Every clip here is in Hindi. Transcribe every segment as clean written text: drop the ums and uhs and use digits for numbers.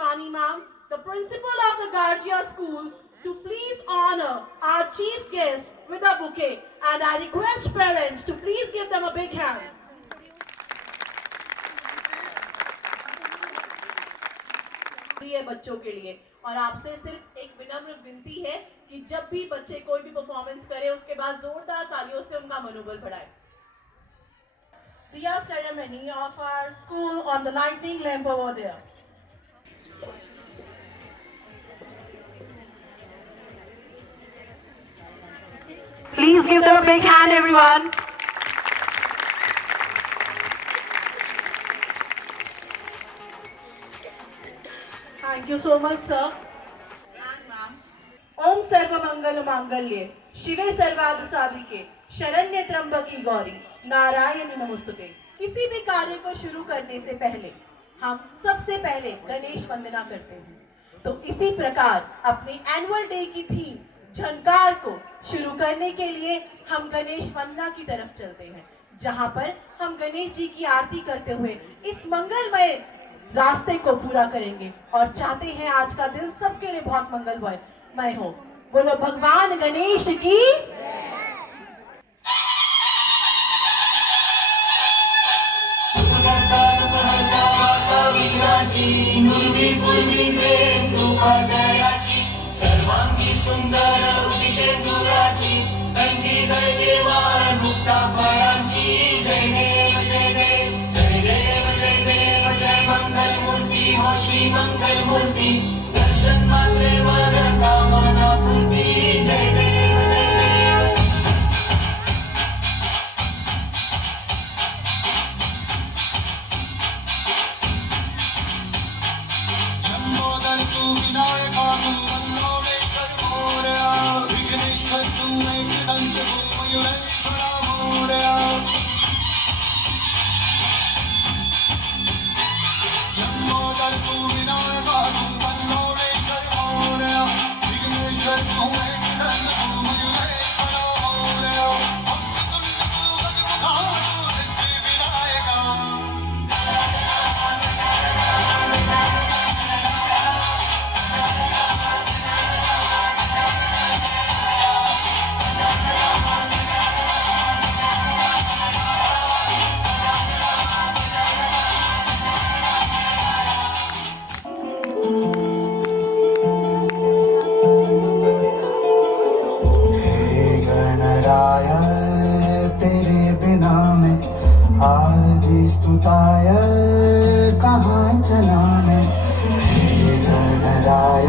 Shivani ma'am, the principal of the Gargia school, to please honor our chief guest with a bouquet. And I request parents to please give them a big hand. है बच्चों के लिए और आपसे सिर्फ एक विनम्र विनती है कि जब भी बच्चे कोई भी परफॉर्मेंस करे उसके बाद जोरदार तालियों से उनका मनोबल बढ़ाए. The ceremony of our school on the lightning lamp over there. Please give them a big hand, everyone. Thank you so much, sir. ओम सर्व मंगल मांगल्ये शिवे सर्वार्थ साधिके शरण्य त्र्यंबकी गौरी नारायणी नमोस्तुते. किसी भी कार्य को शुरू करने से पहले हम सबसे पहले गणेश वंदना करते हैं. तो इसी प्रकार अपनी एनुअल डे की थीम झनकार को शुरू करने के लिए हम गणेश वंदना की तरफ चलते हैं, जहां पर हम गणेश जी की आरती करते हुए इस मंगलमय रास्ते को पूरा करेंगे और चाहते हैं आज का दिन सबके लिए बहुत मंगलमय हो. बोलो भगवान गणेश की. सर्वांगी सुंदर उदिशेंदुराची कंठी जळकेवार मुक्ता फळांची. जय देव जय देव जय देव जय देव जय मंगल मूर्ती हो श्री मंगल मूर्ती. दर्शन मात्रे वर कामना पूर्ती. जय देव जय देव. लंबोदर तू विनायका तू वल्लोडेश्वर मोरया. विघ्नेश्वर तू एकदंत तू मयूरेश्वरा मोरया. लंबोदर तू विनायका तू वल्लोडेश्वर मोरया. विघ्नेश्वर तू एकदंत तू मयूरेश्वरा मोरया. भक्ततुंड तू गजमुखा तू सिद्धि विनायका. तेरे बिना मैं आदि स्तुताय कहाँ चला मैं. हे गणराय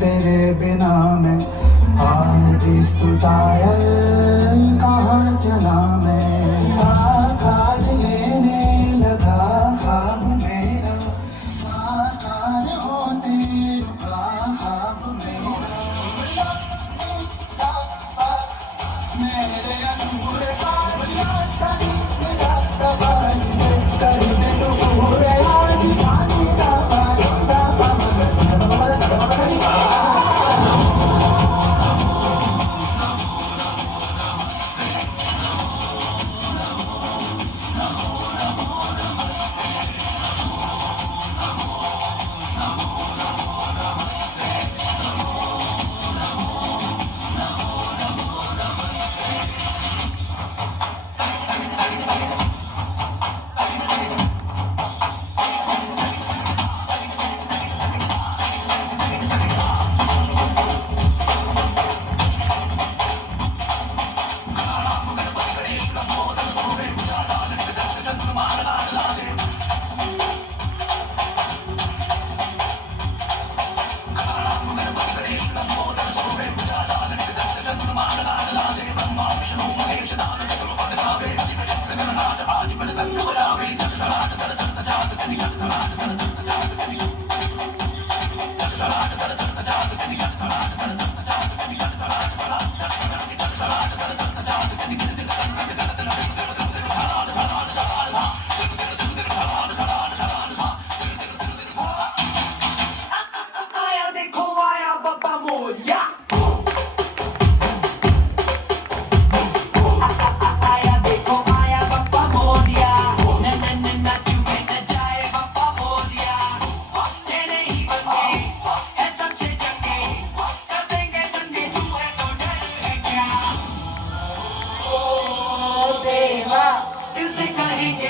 तेरे बिना मैं आदि स्तुताय कहाँ चला मैं. आकार लेने लगा ख्वाब मेरा साकार होते रुका ख्वाब मेरा. मेरे अधूरे काम सभी कर दे तो पूरे आज पानी का पानी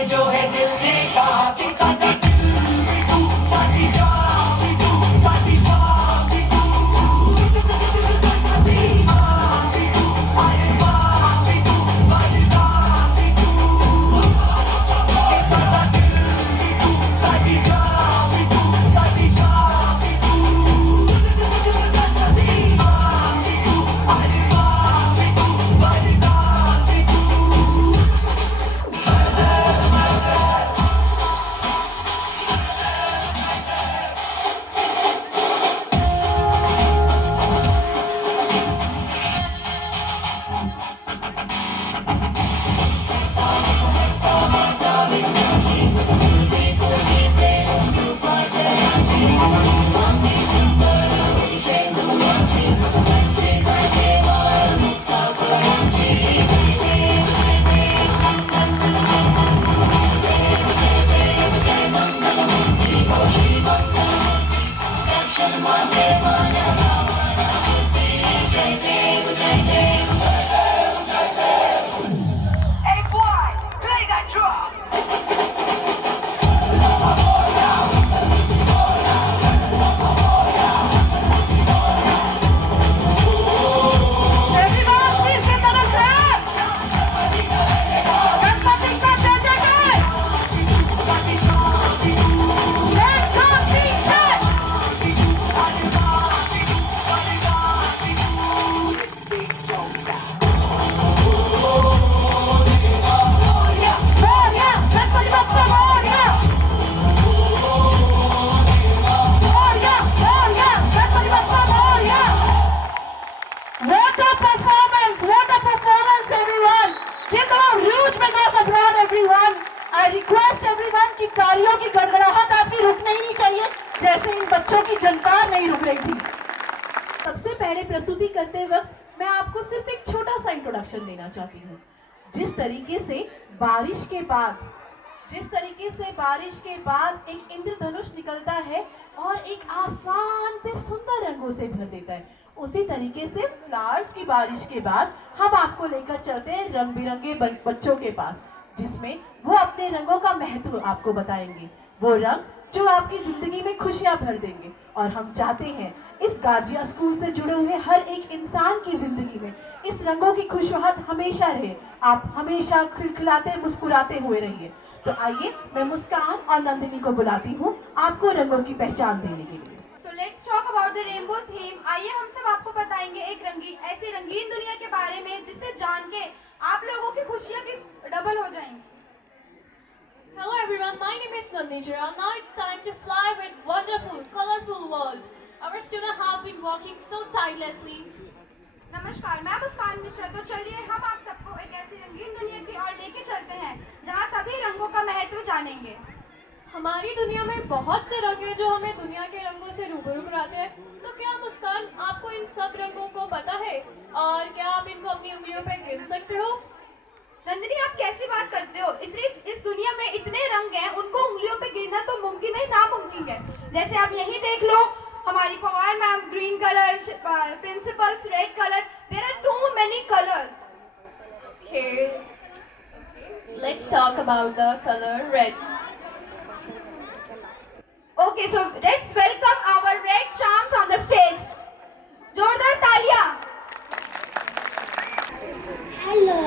जो है दिल ने कहा कि साडा दिल भी तू, साडी जान भी तू, साडी शान भी तू, साडी मान भी तू, आए मान भी तू, बलिदान भी तू, कि साडा दिल भी तू, साडी जान भी तू, साडी शान भी तू, साडी मान भी तू, आए मान भी तू, बलिदान भी तू। Hey boy, play that drum. Everyone, please give them a clap. Ganpati का जय जय जय. Let's go, Jesus. Moria, Ganpati Bappa Moriya. Moria, Ganpati Bappa Moriya. What a performance! What a performance, everyone! Give them a huge big round of applause, everyone. I request everyone कि तालियों की गड़गड़ाहट आपकी रुकनी ही नहीं चाहिए, जैसे इन बच्चों की जनकार नहीं रुक रही थी। सबसे पहले प्रस्तुति करते वक्त मैं आपको सिर्फ एक छोटा सा इंट्रोडक्शन देना चाहती हूँ। जिस तरीके से बारिश के बाद एक इंद्रधनुष निकलता है और एक आसमान पे सुंदर रंगों से भर देता है, उसी तरीके से फ्लावर्स की बारिश के बाद हम आपको लेकर चलते हैं रंग बिरंगे बच्चों के पास, जिसमें वो अपने रंगों का महत्व आपको बताएंगे, वो रंग जो आपकी जिंदगी में खुशियां भर देंगे। और हम चाहते हैं इस गाजिया स्कूल से जुड़े हुए हर एक इंसान की जिंदगी में इस रंगों की खुशहाल हमेशा रहे, आप हमेशा खिलखिलाते मुस्कुराते हुए रहिए। तो आइए मैं मुस्कान और नंदिनी को बुलाती हूँ आपको रंगों की पहचान देने के लिए। So let's talk about the rainbow theme. आइए हम सब आपको बताएंगे एक ऐसी रंगीन दुनिया के बारे में जिसे जान के आप लोगों की खुशियाँ भी डबल हो जाएंगी। Hello everyone, my name is Nandini. Now it's time to fly with wonderful, colorful world. Our students have been working so tirelessly. नमस्कार, मैं मुस्कान मिश्रा। तो चलिए हम आप सबको एक ऐसी रंगीन दुनिया की ओर लेके चलते हैं जहाँ सभी रंगों का महत्व जानेंगे। हमारी दुनिया में बहुत से रंग हैं जो हमें दुनिया के रंगों से रूबरू कराते हैं। तो क्या मुस्कान आपको इन सब रंगों को पता है और क्या आप इनको अपनी उंगलियों पर गिन सकते हो? नंदिनी, आप कैसी बात करते हो? इस दुनिया में इतने रंग हैं, उनको उंगलियों पे गिनना तो मुमकिन है, नामुमकिन है। जैसे आप यहीं देख लो, हमारी Pawar ma'am green colour, principals red colour, there are too many colours. Okay, let's talk about the color red. Okay, so let's welcome our red charms on the stage. जोरदार तालियां। Hello.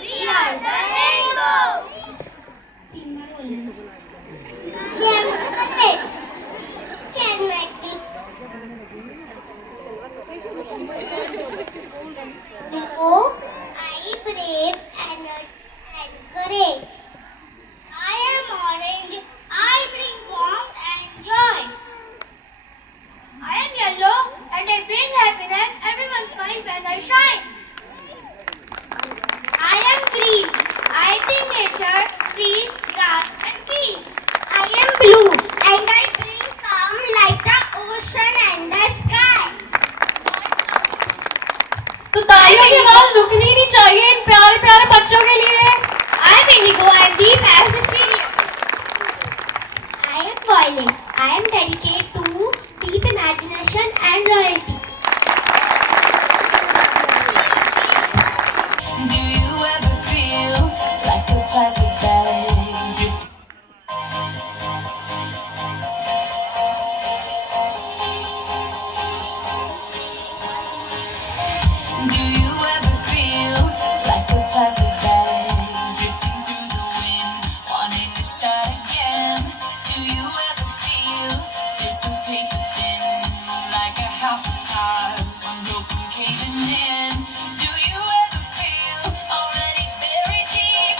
We are the rainbow. Rainbow, I brave and courage. I am orange. I bring warmth and joy. I am yellow and I bring happiness. Everyone smiles when I shine. I am green. I bring nature, trees, grass and peace. I am blue and I bring calm like the ocean and the sky. तो तालियों की आवाज रुकनी नहीं चाहिए इन प्यारे प्यारे बच्चों के लिए। I am indigo and deep as the sea. I am violet. I am dedicated to deep imagination and loyalty. Do you ever feel like a Do you ever feel like a plastic bag drifting through the wind, wanting to start again? Do you ever feel this so paper thin, like a house of cards, one blow from caving in? Do you ever feel already buried deep,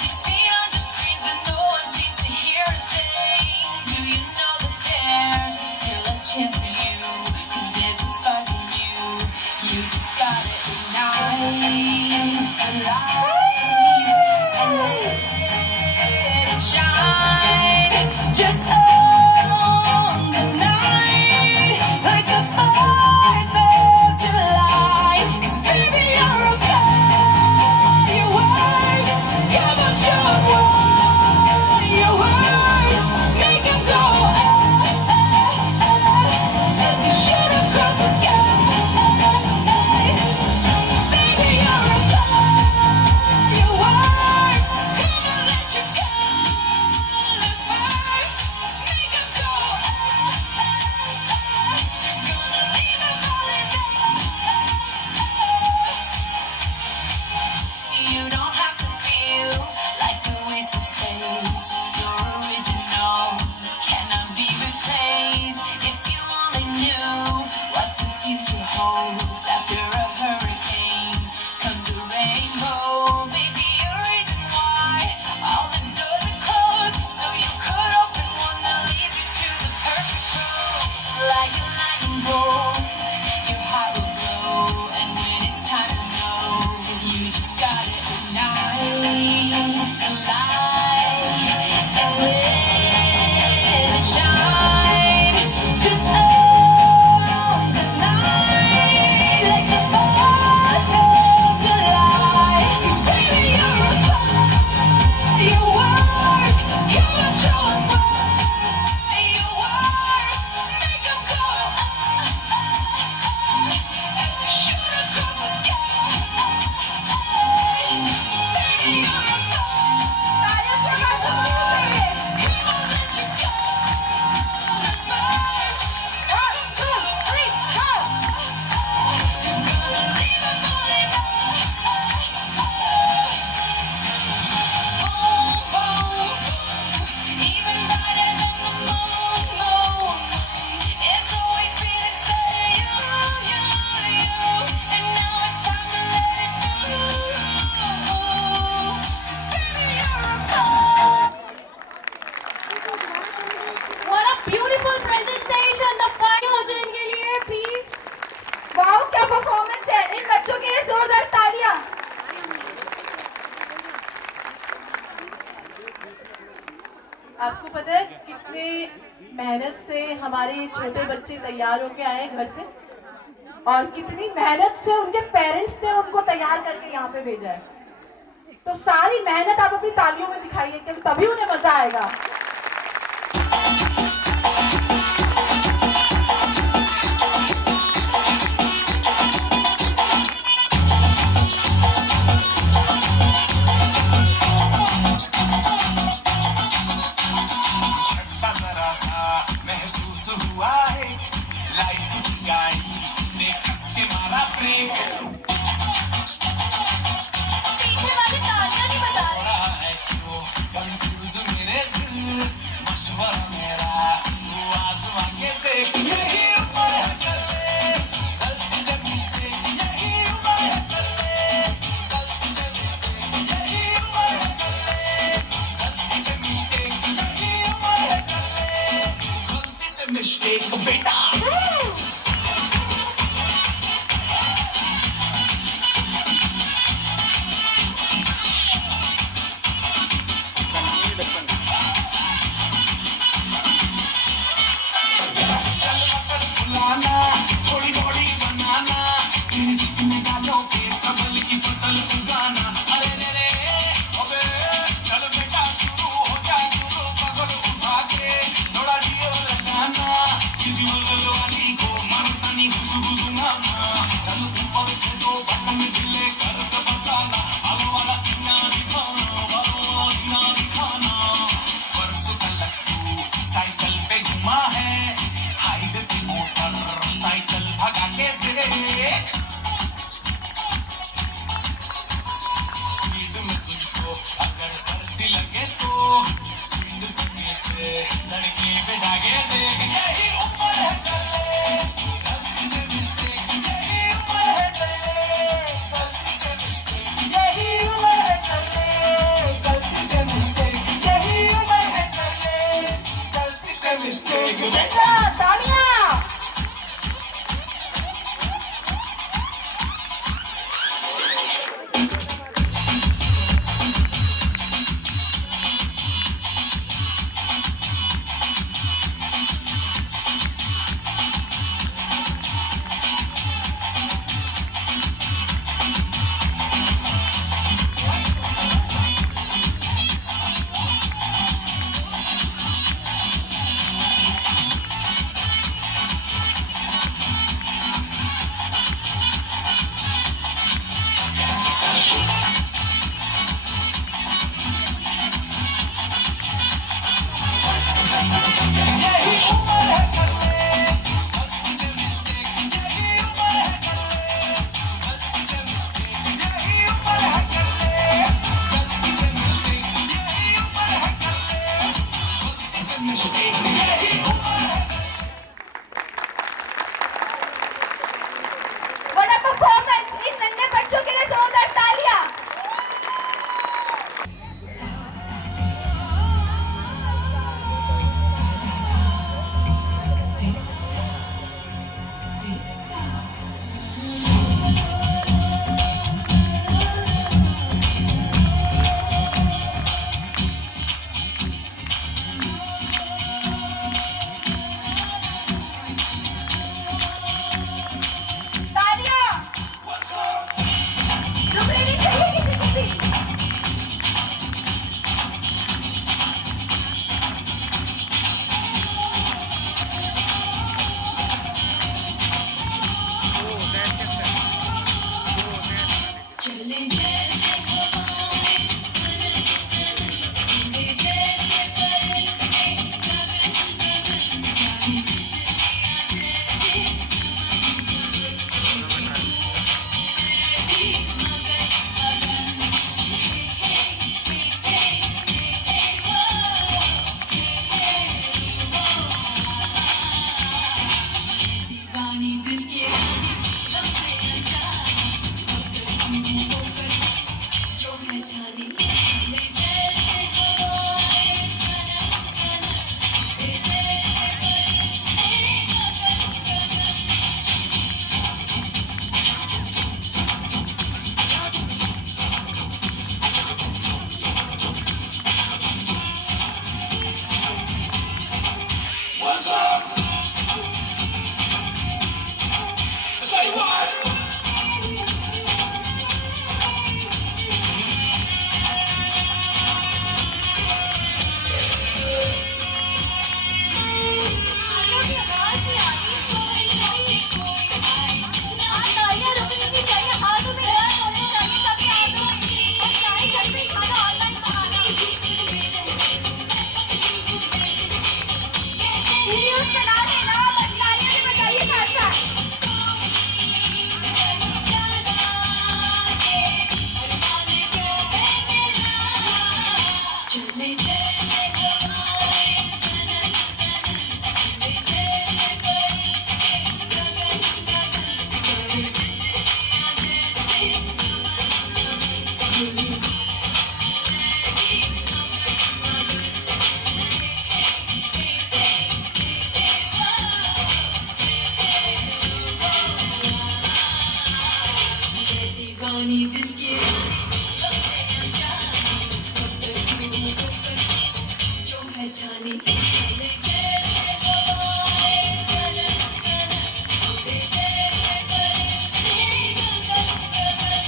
6 feet under screens, but no one seems to hear a thing? Do you know that there's still a chance for you? 'Cause there's a spark in you. You just gotta ignite a light and let it shine. Just on the night, like a 4th of July. 'Cause baby, you're a firework. Come on, show 'em what you worth. Make 'em go as you shoot across the sky. Baby, you're a firework. Come on, let your colors burst. Make 'em go gonna leave 'em all in there. You don't have to feel like a wasted space. You're original, cannot be replaced. If you only knew what the future holds after a hurricane comes a rainbow. Baby, you're a reason why all the doors are closed, so you could open one that leads you to the perfect road. Like a lightning bolt, your heart will glow, and when it's time to know, you just gotta ignite a light and let it shine. Just on the night, like the 4th of July. 'Cause baby, you're a firework. Come on, show 'em what you worth. Make 'em go as you shoot across the sky. Baby, you're a तालियां से आवाज होनी चाहिए। come on, let your colors burst. 1, 2, 3, go! Gonna leave 'em all in there. Boom, boom, even brighter than the moon. It's always been inside you, and now it's time to let it through. 'Cause baby, you're a What a beautiful presentation. The final हो जाए इनके लिए please. वाओ, क्या परफॉर्मेंस है। इन बच्चों के लिए जोरदार तालियां। आपको पता है कितने मेहनत से हमारे ये छोटे बच्चे तैयार होके आए हैं घर से, और कितनी मेहनत से उनके पेरेंट्स ने उनको तैयार करके यहाँ पे भेजा है। तो सारी मेहनत आप अपनी तालियों में दिखाइए, क्योंकि तभी उन्हें मजा आएगा। झटका जरा सा महसूस हुआ है, लाइफ की गाड़ी ने कस के मारा ब्रेक। पीछे वाले तालियां नहीं बजा रहे। हो रहा है क्यों कंफ्यूज मेरे दिल, मशवरा मेरा तू आजमा के देख। यही उम्र है कर ले गलती से मिस्टेक, यही उम्र है कर ले गलती से मिस्टेक, यही उम्र है कर ले गलती से मिस्टेक, यही उम्र है कर ले गलती से मिस्टेक बेटा। चल मसल फुलाना, थोड़ी बॉडी बनाना, तेरे जितने डालो केस कमल की फसल उगाना। अरे रे रे अबे चल बेटा शुरू हो जा, शुरू पकड़ उठा के थोड़ा डीओ लगाना, किसी वाली को मरतानी खुशबू सुनाना। चल ऊपर से दो बटन ढीले कर के बताना, आलू वाला सीना दिखाना, वाला सीना दिखाना। परसों तलक तू साइकिल पे घुमा है, हाईवे पे मोटर साइकिल भगा के देख। रानी दिल की रानी सबसे अनजानी जो है जानी चले जैसे हवाएं सनम सनम उड़े जैसे परिंदे गगन गगन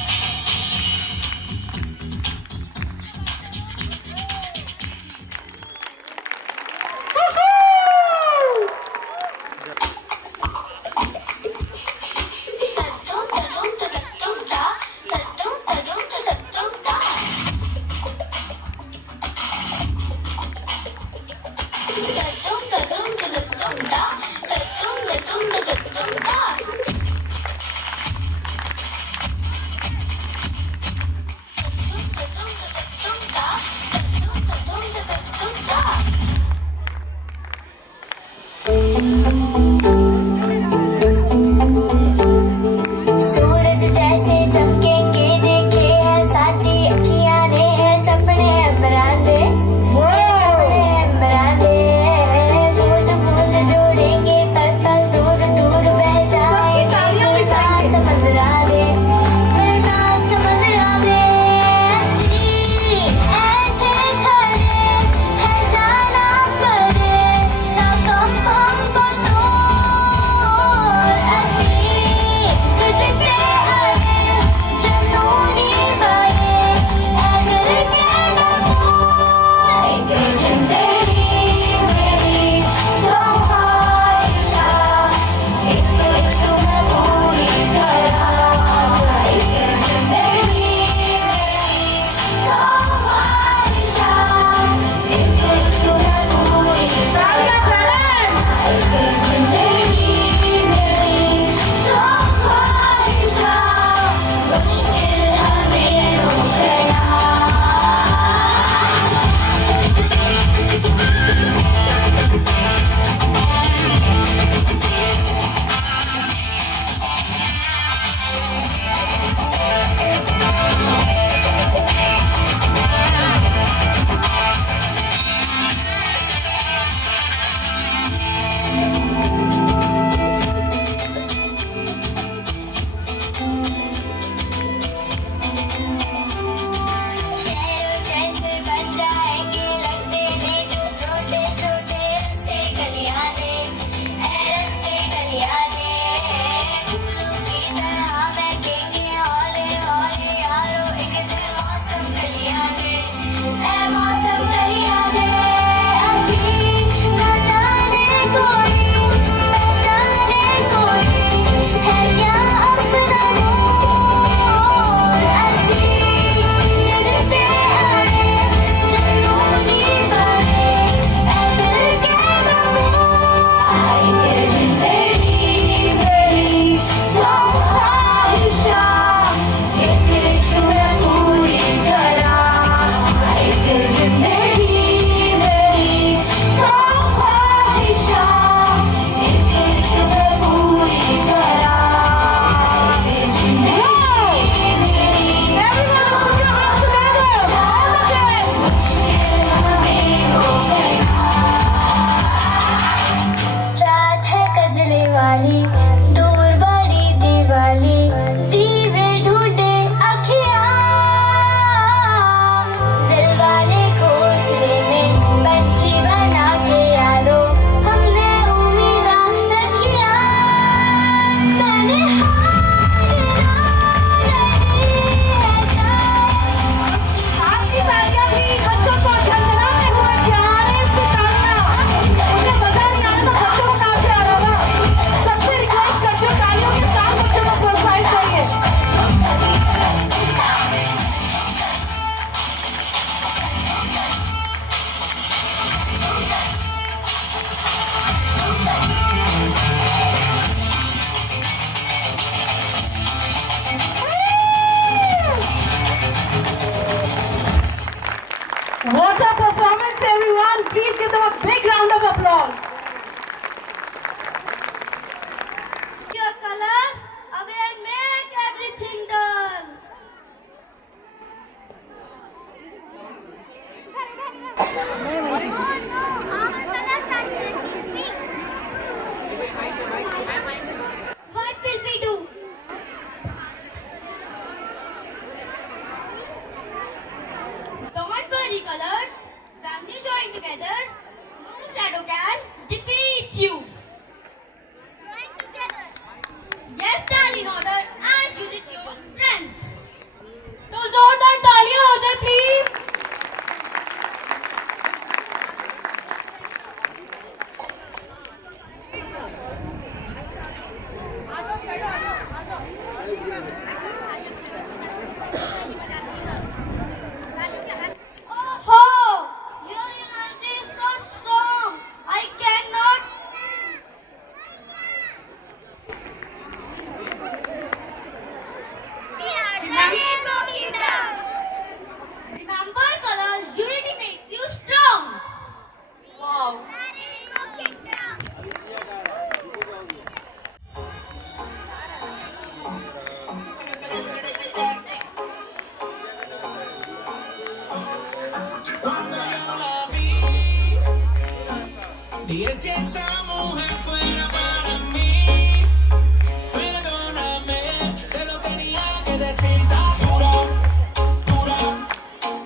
तद्दुम तद्दुम तद्दुम ता तद्दुम तद्दुम Oh, your energy is so strong. I cannot. We are the Rainbow Kingdom. Remember, colors, unity makes you strong. Wow. Rainbow Kingdom. Cuando yo la vi, dije si esa mujer fuera para mí, perdóname, te lo tenía que decir. Está dura, dura,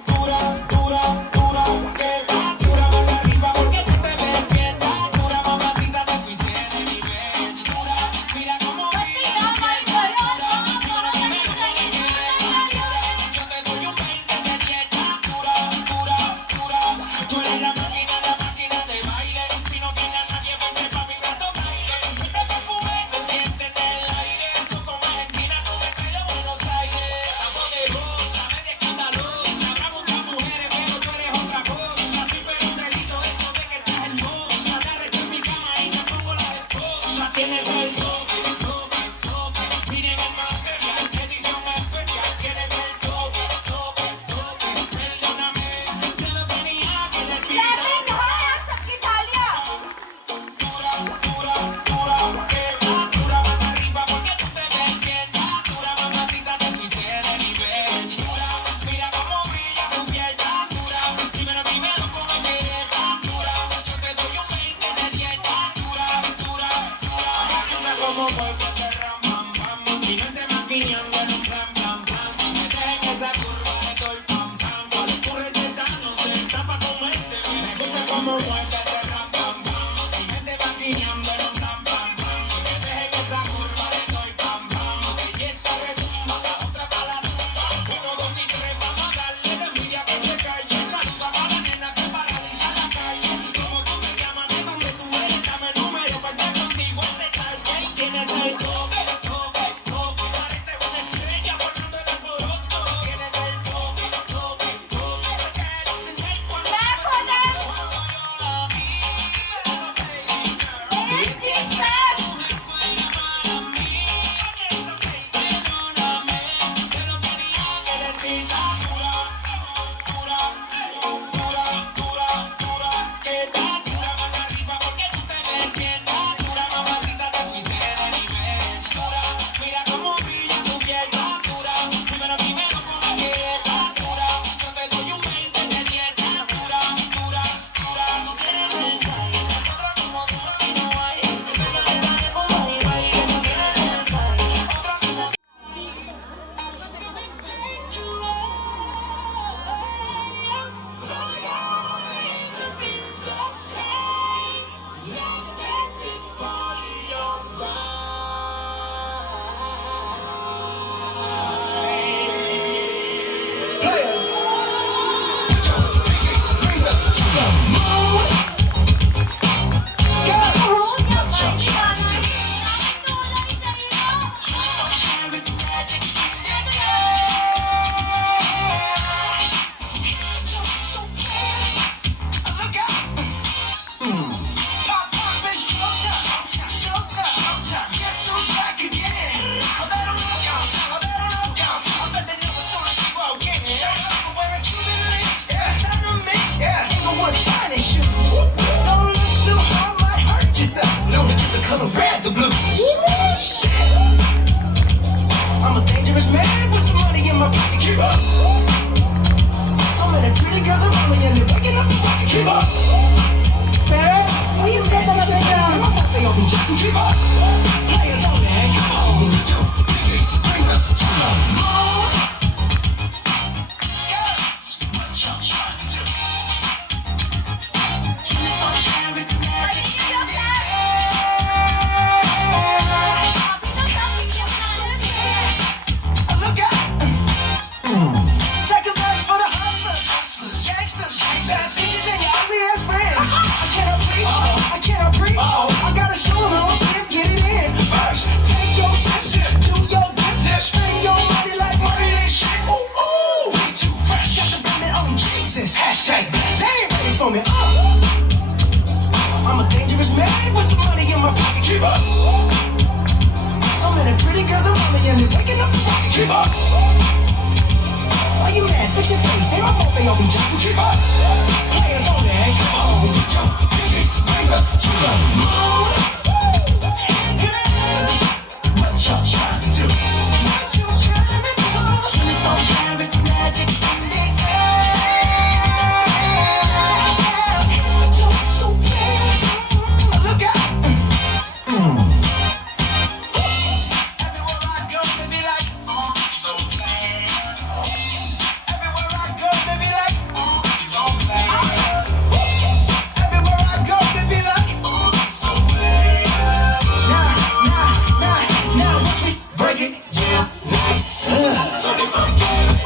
dura, dura, dura, que está dura más arriba porque tú te ves que está dura, mamacita, te fuiste de nivel. Dura, mira cómo gira, dura, ahora que me yo te doy un 20 de siesta, dura, dura, dura. Tú eres la máquina de baile, si no tienes a nadie, vente Keep up. Why you mad? Fix your face. Ain't my fault they all be jocking. Keep up. Players only. Come on, put your pinky rings up to the moon. Girls, what y'all trying to do? What you trying to do? 24 karat magic in the air. It's so bad. Look out. Everywhere I go, they be like, so bad. Everywhere I go, they be like, so bad. Everywhere I go, they be like, so bad. Now, watch me break it down like, 24 karat.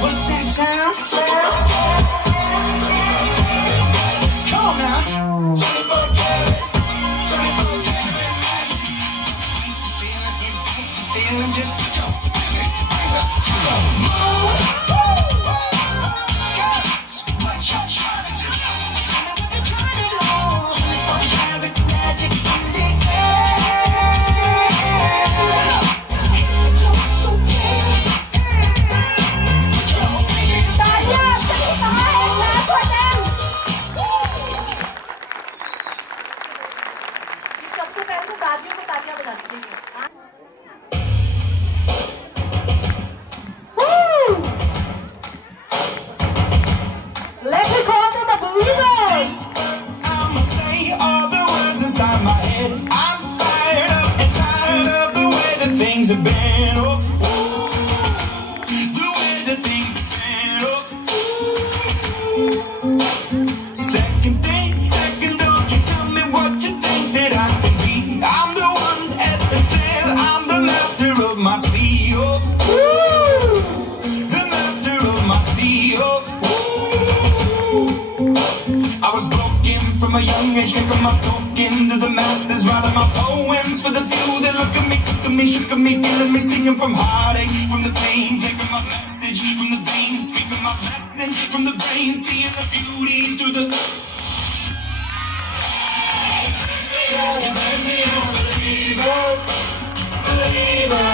What's that sound? Come on now. 24 karat. 24 karat. Feeling just jump. Brings up to the moon. Girls, what y'all trying to do? I know what they're trying to do. 24 karat magic in the air. It's so bad. Put your whole finger. तालियां सभी कहाँ है क्लैप फॉर देम सबसे पहले तो दादियों को तालियां बजाते हैं हाँ? Let me call them a believers. I'ma say all the words inside my head. I'm fired up and tired of the way that things have been. Oh, the way that things have been. Oh, second, don't you tell me what you think that I can be. I'm the one at the sail. I'm the master of my sea. Oh, the master of my sea. Oh. I was broken from a young age, taking my soak into the masses, writing my poems for the few that look at me, took at me, shook at me, killing me, singing from heartache, from the pain, taking my message from the veins, speaking my lesson from the brain, seeing the beauty through the. You made me a believer, believer.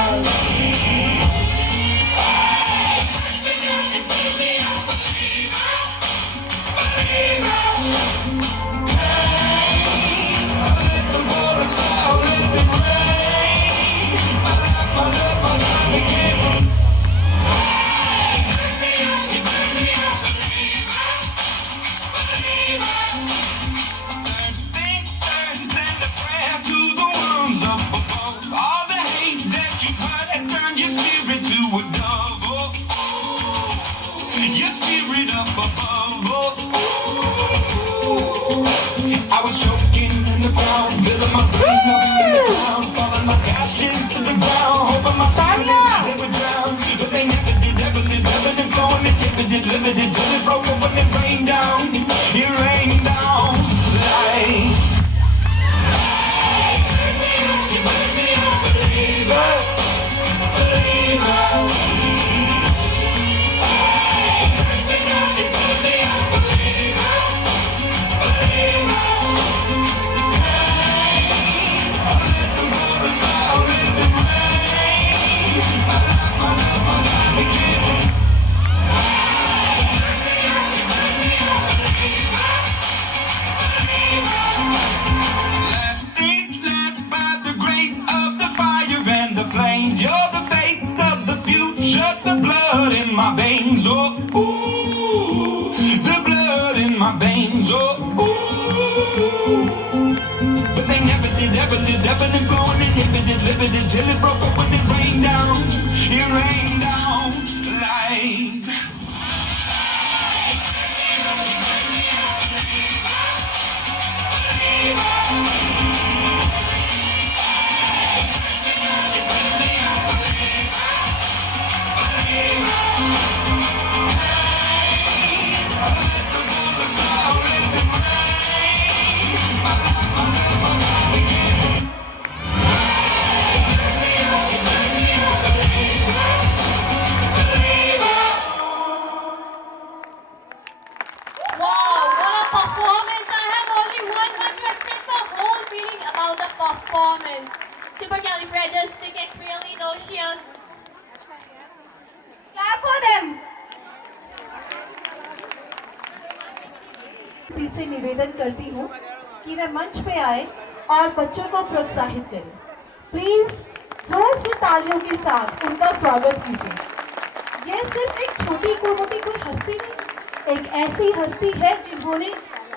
I was choking in the crowd, building my brain up in the cloud, falling like ashes to the ground, hoping my feelings they would drown, but they never did, ever did, ever did, going inhibited, limited, till it broke up when it rained down, it rained down like. You made me a believer, believer. You're the face of the future, the blood in my veins, oh, ooh, the blood in my veins, oh, ooh. But they never did, ever did, flowing, inhibited, limited, till it broke up when it rained down like. से निवेदन करती हूँ कि वे मंच पे आए और बच्चों को प्रोत्साहित करें। प्लीज जोर से तालियों के साथ उनका स्वागत कीजिए। यह सिर्फ एक छोटी मोटी कोई हस्ती नहीं, एक ऐसी हस्ती है जिन्होंने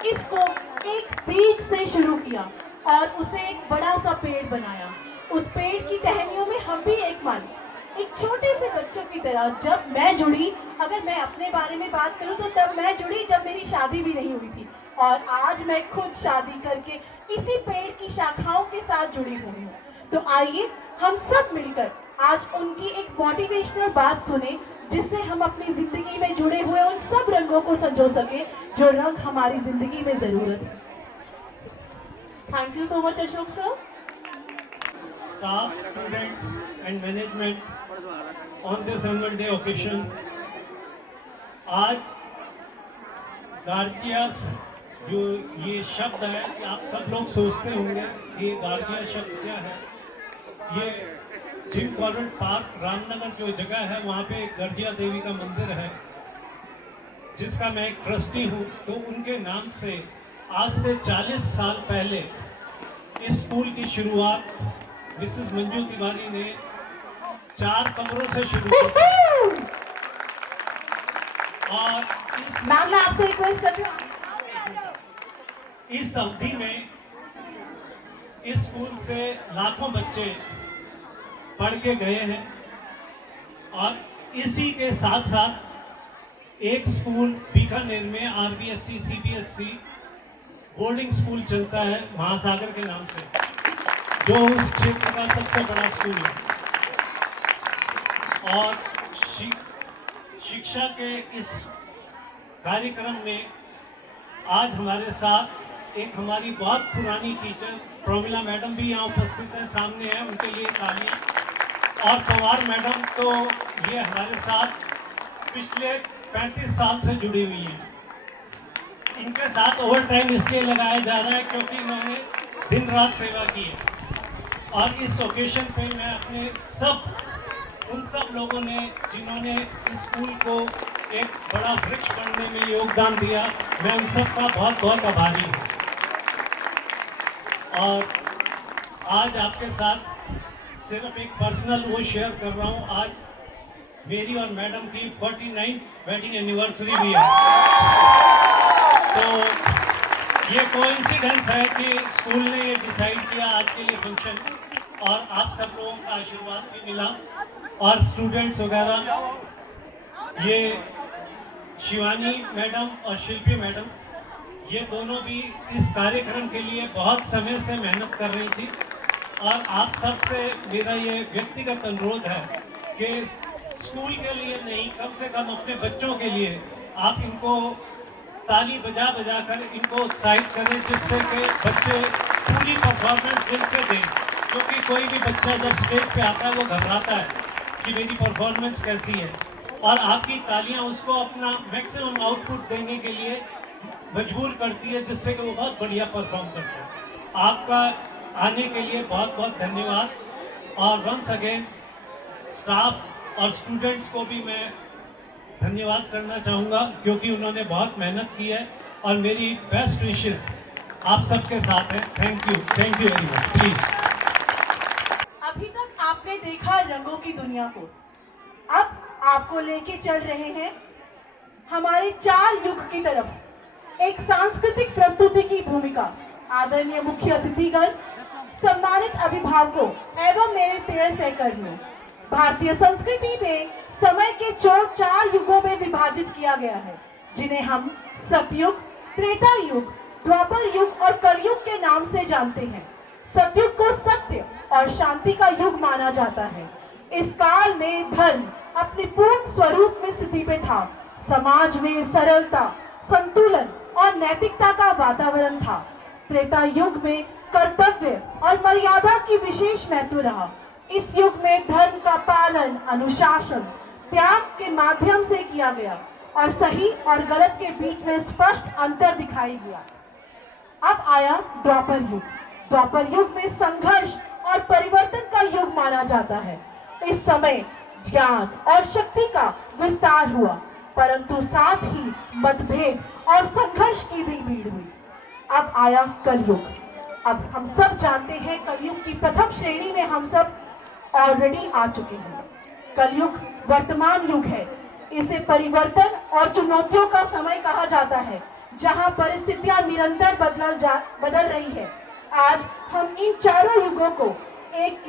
इसको एक बीज से शुरू किया और उसे एक बड़ा सा पेड़ बनाया। उस पेड़ की टहनियों में हम भी एक माली, एक छोटे से बच्चों की तरह। जब मैं जुड़ी, अगर मैं अपने बारे में बात करूं तो तब मैं जुड़ी जब मेरी शादी भी नहीं हुई थी, और आज मैं खुद शादी करके इसी पेड़ की शाखाओं के साथ जुड़ी हुई हूँ। तो आइए हम सब मिलकर आज उनकी एक मोटिवेशनल बात सुने, जिससे हम अपनी जिंदगी में जुड़े हुए उन सब रंगों को संजो सके जो रंग हमारी जिंदगी में जरूरत है। Thank you so much Ashok sir. Staff, students and management on this annual day occasion. आज गार्जियस जो ये शब्द है, आप सब लोग सोचते होंगे ये गार्जिया शब्द क्या है। ये जिम कॉर्बेट पार्क रामनगर जो जगह है वहाँ पे गर्जिया देवी का मंदिर है, जिसका मैं एक ट्रस्टी हूँ। तो उनके नाम से आज से 40 साल पहले इस स्कूल की शुरुआत मिसेस मंजू तिवारी ने 4 कमरों से शुरू की। और मैम मैं आपसे रिक्वेस्ट करती हूँ, इस अवधि में इस स्कूल से लाखों बच्चे पढ़ के गए हैं। और इसी के साथ साथ एक स्कूल बीकानेर में RBSC CBSC बोर्डिंग स्कूल चलता है महासागर के नाम से, जो उस क्षेत्र का सबसे बड़ा स्कूल है। और शिक्षा के इस कार्यक्रम में आज हमारे साथ एक हमारी बहुत पुरानी टीचर प्रोमिला मैडम भी यहाँ उपस्थित है, सामने है, उनके लिए तालियां। और पवार मैडम तो ये हमारे साथ पिछले 35 साल से जुड़ी हुई हैं। इनके साथ ओवर टाइम इसलिए लगाया जा रहा है क्योंकि इन्होंने दिन रात सेवा की है। और इस ओकेशन पे मैं अपने उन सब लोगों ने जिन्होंने इस स्कूल को एक बड़ा वृक्ष बनने में योगदान दिया, मैं उन सब का बहुत बहुत आभारी हूँ। और आज आपके साथ सिर्फ एक पर्सनल वो शेयर कर रहा हूँ। आज मेरी और मैडम की 49 वेडिंग एनिवर्सरी भी है। तो ये कोइंसिडेंस है कि स्कूल ने ये डिसाइड किया आज के लिए फंक्शन, और आप सब लोगों का आशीर्वाद भी मिला। और स्टूडेंट्स वगैरह, ये शिवानी मैडम और शिल्पी मैडम, ये दोनों भी इस कार्यक्रम के लिए बहुत समय से मेहनत कर रही थी। और आप सब से मेरा ये व्यक्तिगत अनुरोध है कि स्कूल के लिए नहीं, कम से कम अपने बच्चों के लिए आप इनको ताली बजा बजा कर इनको उत्साहित करें, जिससे कि बच्चे पूरी परफॉर्मेंस दिल से दें। क्योंकि कोई भी बच्चा जब स्टेज पे आता है वो घबराता है कि मेरी परफॉर्मेंस कैसी है, और आपकी तालियां उसको अपना मैक्सिमम आउटपुट देने के लिए मजबूर करती है, जिससे कि वो बहुत बढ़िया परफॉर्म करता है। आपका आने के लिए बहुत बहुत धन्यवाद। और वंस अगेन स्टाफ और स्टूडेंट्स को भी मैं धन्यवाद करना चाहूँगा, क्योंकि उन्होंने बहुत मेहनत की है। और मेरी बेस्ट विशेस आप सबके साथ हैं। Thank you very much. Please. अभी तक आपने देखा रंगों की दुनिया को, अब आपको लेके चल रहे हैं हमारे 4 युग की तरफ, एक सांस्कृतिक प्रस्तुति की भूमिका। आदरणीय मुख्य अतिथिगण, सम्मानित अभिभावकों एवं मेरे प्रिय सहकर्मियों, भारतीय संस्कृति में समय के 4 युगों में विभाजित किया गया है, जिन्हें हम सतयुग, त्रेता युग, द्वापर युग और कलयुग के नाम से जानते हैं। सतयुग को सत्य और शांति का युग माना जाता है। इस काल में धर्म अपने पूर्ण स्वरूप में स्थिति पे था। समाज में सरलता, संतुलन और नैतिकता का वातावरण था। त्रेता युग में कर्तव्य और मर्यादा की विशेष महत्व रहा। इस युग में धर्म का पालन, अनुशासन, त्याग के माध्यम से किया गया और सही और गलत के बीच में स्पष्ट अंतर दिखाई दिया। अब आया द्वापर युग। द्वापर युग में संघर्ष और परिवर्तन का युग माना जाता है। इस समय ज्ञान और शक्ति का विस्तार हुआ, परंतु साथ ही मतभेद और संघर्ष की भी भीड़ हुई। अब आया कलयुग। अब हम सब जानते हैं कलयुग की प्रथम श्रेणी में हम सब ऑलरेडी आ चुके हैं। कलयुग वर्तमान युग है। इसे परिवर्तन और चुनौतियों का समय कहा जाता है, जहां परिस्थितियां निरंतर बदल रही है। आज हम इन चारों युगों को एक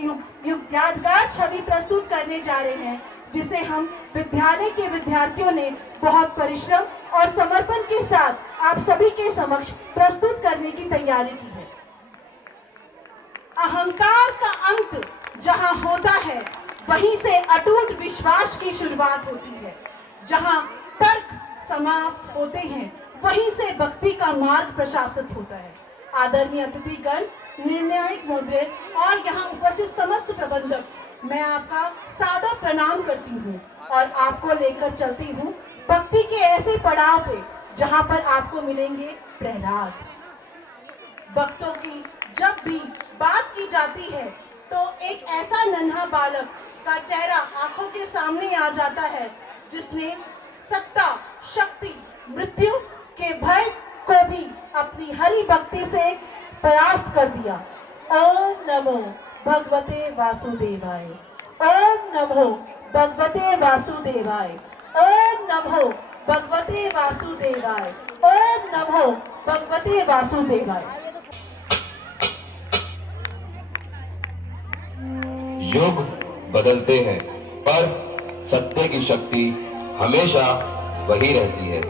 यादगार छवि प्रस्तुत करने जा रहे हैं, जिसे हम विद्यालय के विद्यार्थियों ने बहुत परिश्रम और समर्पण के साथ आप सभी के समक्ष प्रस्तुत करने की तैयारी की है। अहंकार का अंत जहां होता है, वहीं से अटूट विश्वास की शुरुआत होती है। जहां तर्क समाप्त होते हैं, वहीं से भक्ति का मार्ग प्रशासित होता है। आदरणीय अतिथिगण, निर्णायक महोदय और यहाँ उपस्थित समस्त प्रबंधक, मैं आपका सादर प्रणाम करती हूँ और आपको लेकर चलती हूँ भक्ति के ऐसे पड़ाव पे जहाँ पर आपको मिलेंगे प्रहलाद। भक्तों की जब भी बात की जाती है तो एक ऐसा नन्हा बालक का चेहरा आंखों के सामने आ जाता है, जिसने सत्ता, शक्ति, मृत्यु के भय को भी अपनी हरि भक्ति से परास्त कर दिया। ओम नमो भगवते वासुदेवाय। ओम नमो भगवते वासुदेवाय। ओम नमो भगवते वासुदेवाय। ओम नमो भगवते वासुदेवाय। युग बदलते हैं, पर सत्य की शक्ति हमेशा वही रहती है।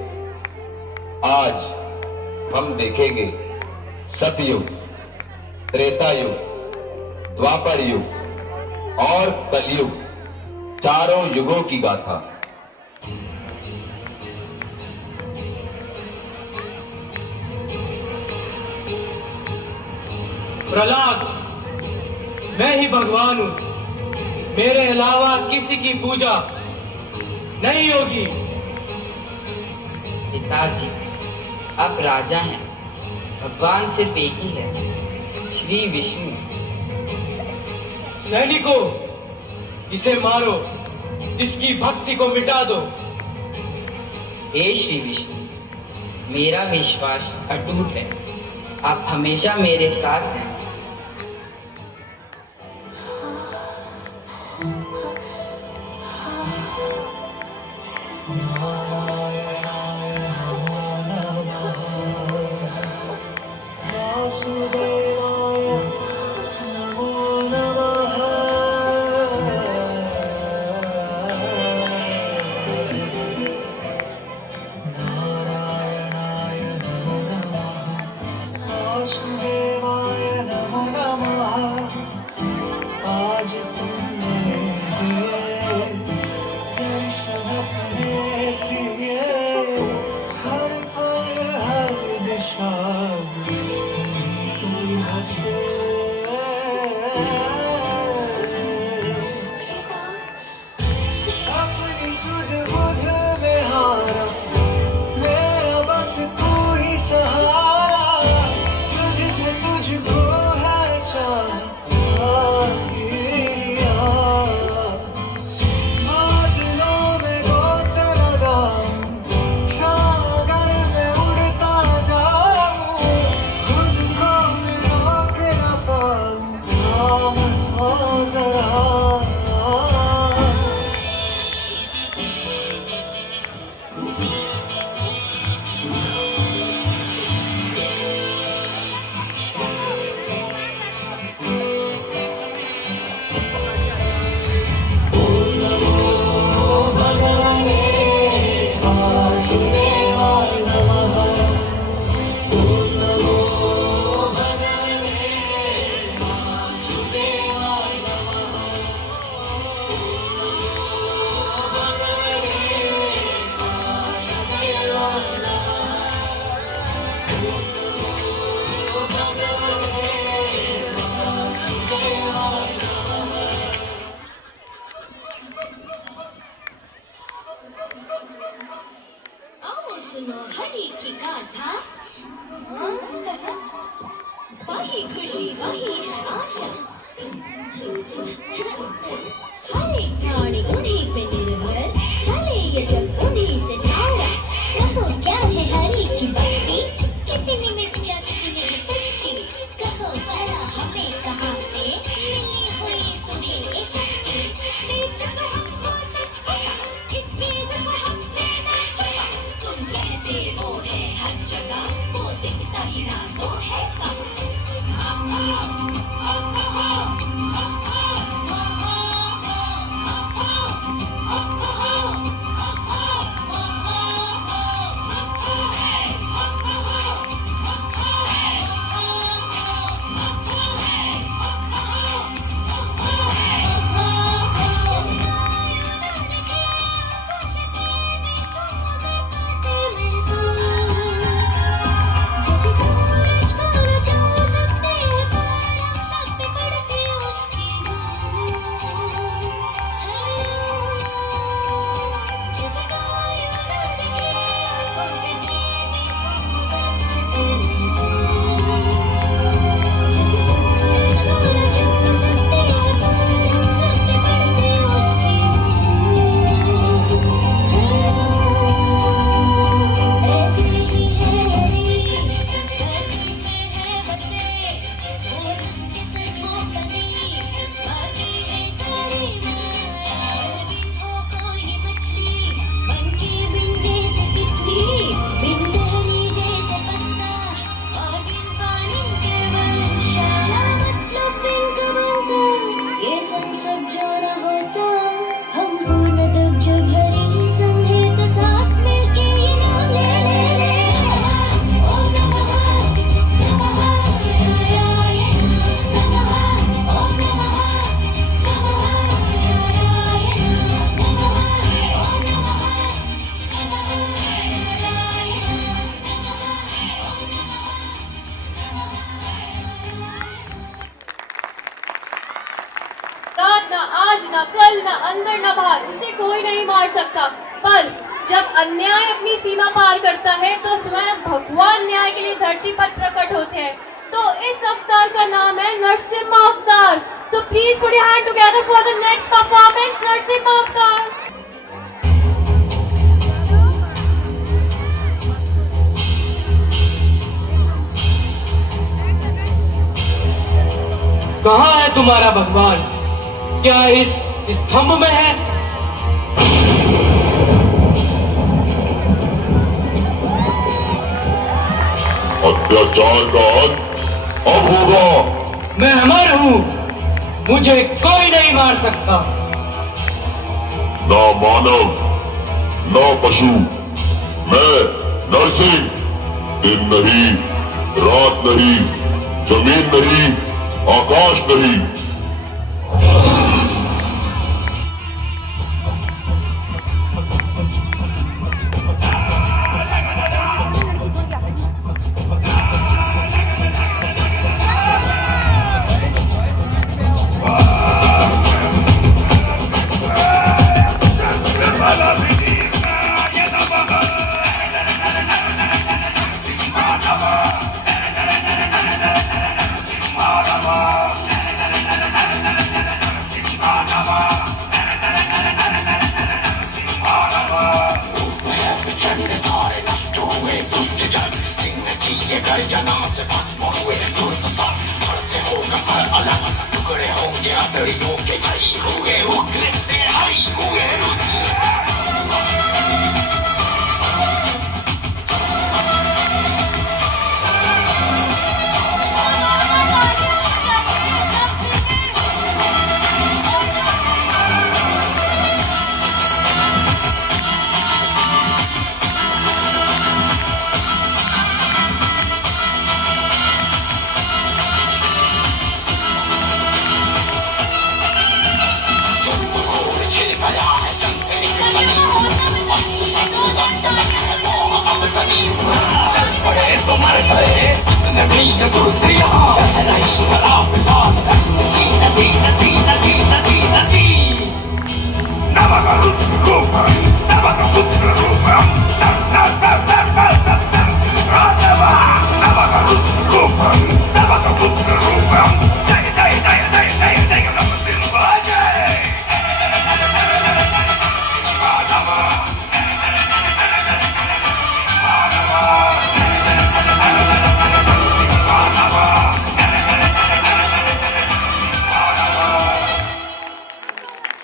आज हम देखेंगे सतयुग, त्रेता युग, द्वापर युग और कलयुग, चारों युगों की गाथा। प्रहलाद, मैं ही भगवान हूं, मेरे अलावा किसी की पूजा नहीं होगी। पिताजी, आप राजा हैं, भगवान सिर्फ एक ही है, श्री विष्णु। सैनिकों, इसे मारो, इसकी भक्ति को मिटा दो। हे श्री विष्णु, मेरा विश्वास अटूट है, आप हमेशा मेरे साथ हैं। सुनो हरि की गाथा, वही खुशी वही है आशा। हर एक प्राणी उन्हीं पे निर्भर, चले ये जग उन्हीं से सारा। कहो क्या है हरि की अन्याय अपनी सीमा पार करता है तो स्वयं भगवान न्याय के लिए धरती पर प्रकट होते हैं। तो इस अवतार का नाम है नरसिम्हा अवतार। So please put your hand together for the next performance, Narasimha अवतार। कहाँ है तुम्हारा भगवान? क्या इस स्तंभ में है? अत्याचार का अंत अब होगा। मैं अमर हूँ, मुझे कोई नहीं मार सकता। ना मानव ना पशु, मैं नरसिंह। दिन नहीं, रात नहीं, जमीन नहीं, आकाश नहीं।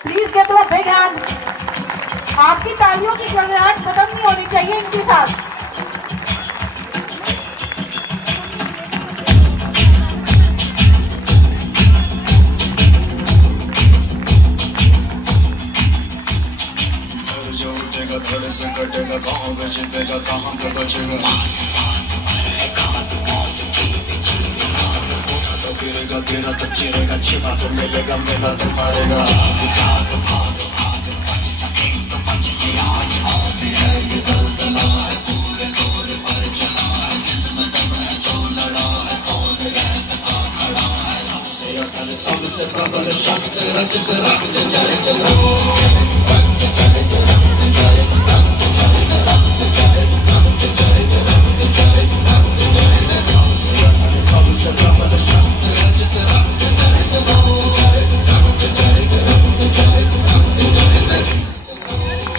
Please get a big hand. आपकी तालियों की गड़गड़ाहट खत्म नहीं होनी चाहिए इनके साथ। जो उठेगा धड़ से कटेगा, गाँव में छिपेगा, कहाँ पे बचेगा। उठा तो गिरेगा, गिरा तो चिरेगा, छिपा तो मिलेगा, मिला तो मारेगा। सबसे प्रबल शस्त्र रचित रक्त जरित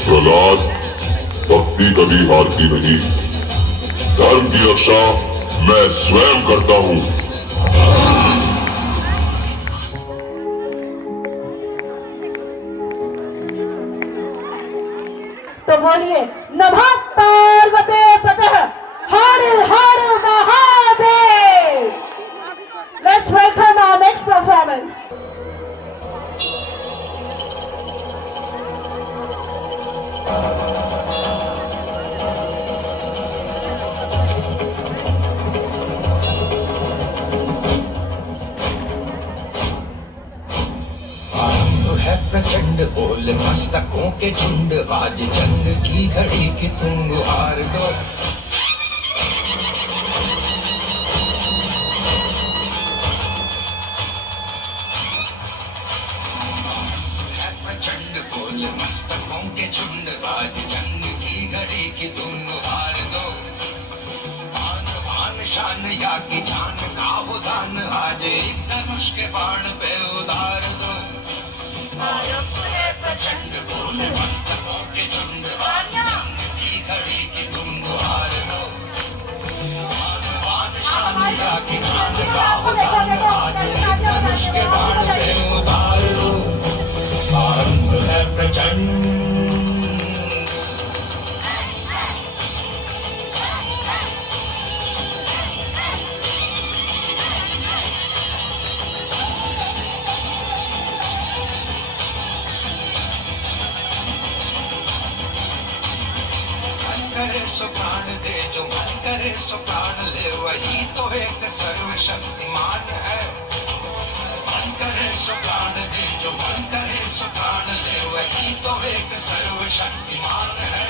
प्रहलाद, भक्ति कभी हारती नहीं। धर्म की रक्षा मैं स्वयं करता हूँ। तो बोलिए नमः पार्वते पतः, हर हर Mahadev. Let's welcome our next performance. है प्रचंड बोल मस्तकों के झुंड, आज जंग की घड़ी की तुम हार दो। है प्रचंड बोल मस्तकों के झुंड, आज जंग की घड़ी की धुन हार दो। आन बान शान या की जान का वो दान आज एक धनुष के बाण पे उतार दो। आरंभ है प्रचंड बोले मस्तकों के झुंड आज जंग की घड़ी की धुन हार दो। आन बान शान या की जान का वो दान आज एक धनुष के बाण पे उतार दो। आरंभ है प्रचंड करे सो प्राण दे, जो मन करे सो प्राण ले, वही तो एक सर्वशक्तिमान है। मन करे सो प्राण दे, जो मन करे सो प्राण ले, वही तो एक सर्वशक्तिमान है।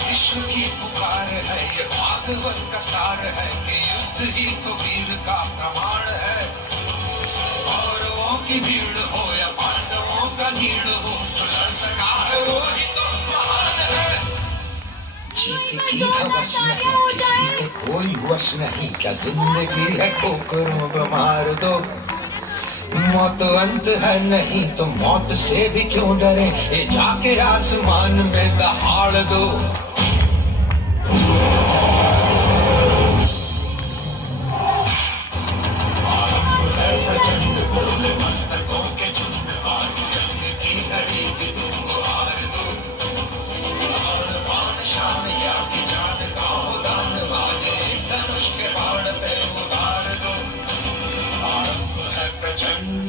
विश्व की पुकार है, ये भागवत का सार है कि युद्ध ही तो वीर का प्रमाण है। कौरवों की भीड़ हो या पांडवों का नीड़ हो, जो लड़ सका है वो ही तो महान है। जीत की हवस नहीं, किसी पे कोई वश नहीं, क्या जिंदगी है ठोकरों को मार दो। मौत अंत है नहीं तो मौत से भी क्यों डरे, ये जाके आसमान में दहाड़ दो। प्रचंड बोले मस्तकों के झुंड आज जंग की घड़ी की धुन हार दो। आन बान शान या की जान का वो दान आज एक धनुष के बाण पे उतार दो। आरंभ है प्रचंड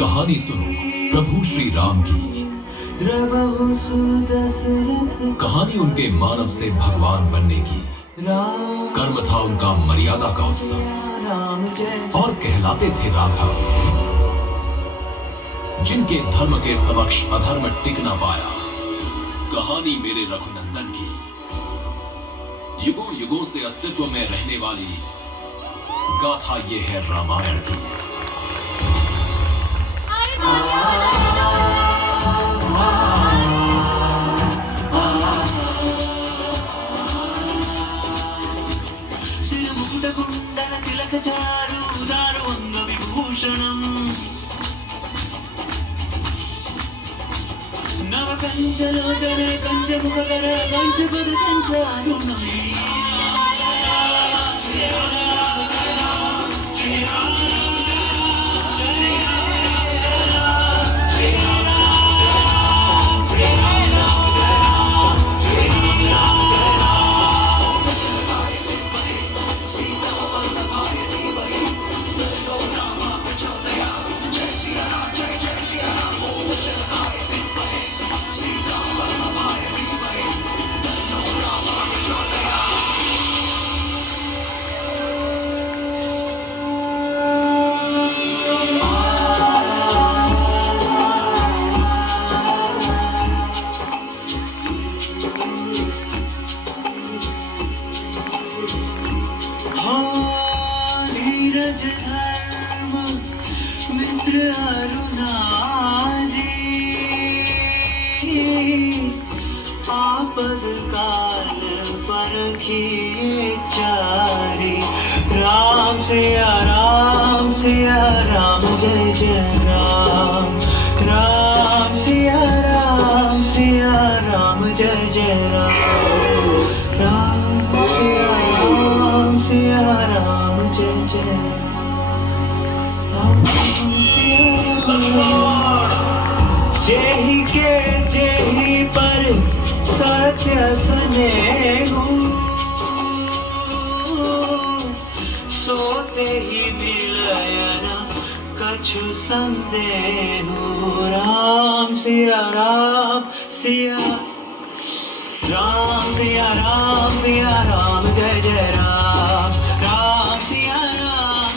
कहानी सुनो प्रभु श्री राम की। कहानी उनके मानव से भगवान बनने की। कर्म था उनका मर्यादा का उत्सव और कहलाते थे राघव। जिनके धर्म के समक्ष अधर्म टिक न पाया। कहानी मेरे रघुनंदन की। युगों युगों से अस्तित्व में रहने वाली गाथा ये है रामायण की। सिरमुकुटकुण्डल तिलकचारु दारुअंग विभूषणम् नवकञ्चलोचने कञ्चमुखकर कञ्चपद कञ्चारुणमे पुत्र अरुणारी आपद काल परखिए चारी। राम सिया राम जय जय राम। राम सिया राम जय जय राम। राम सिया राम जय जय राम। जेहि के जेहि पर सत्य स्नेहु सोते ही मिलयन कछु संदेहु। राम सिया राम जय जय राम। राम सिया राम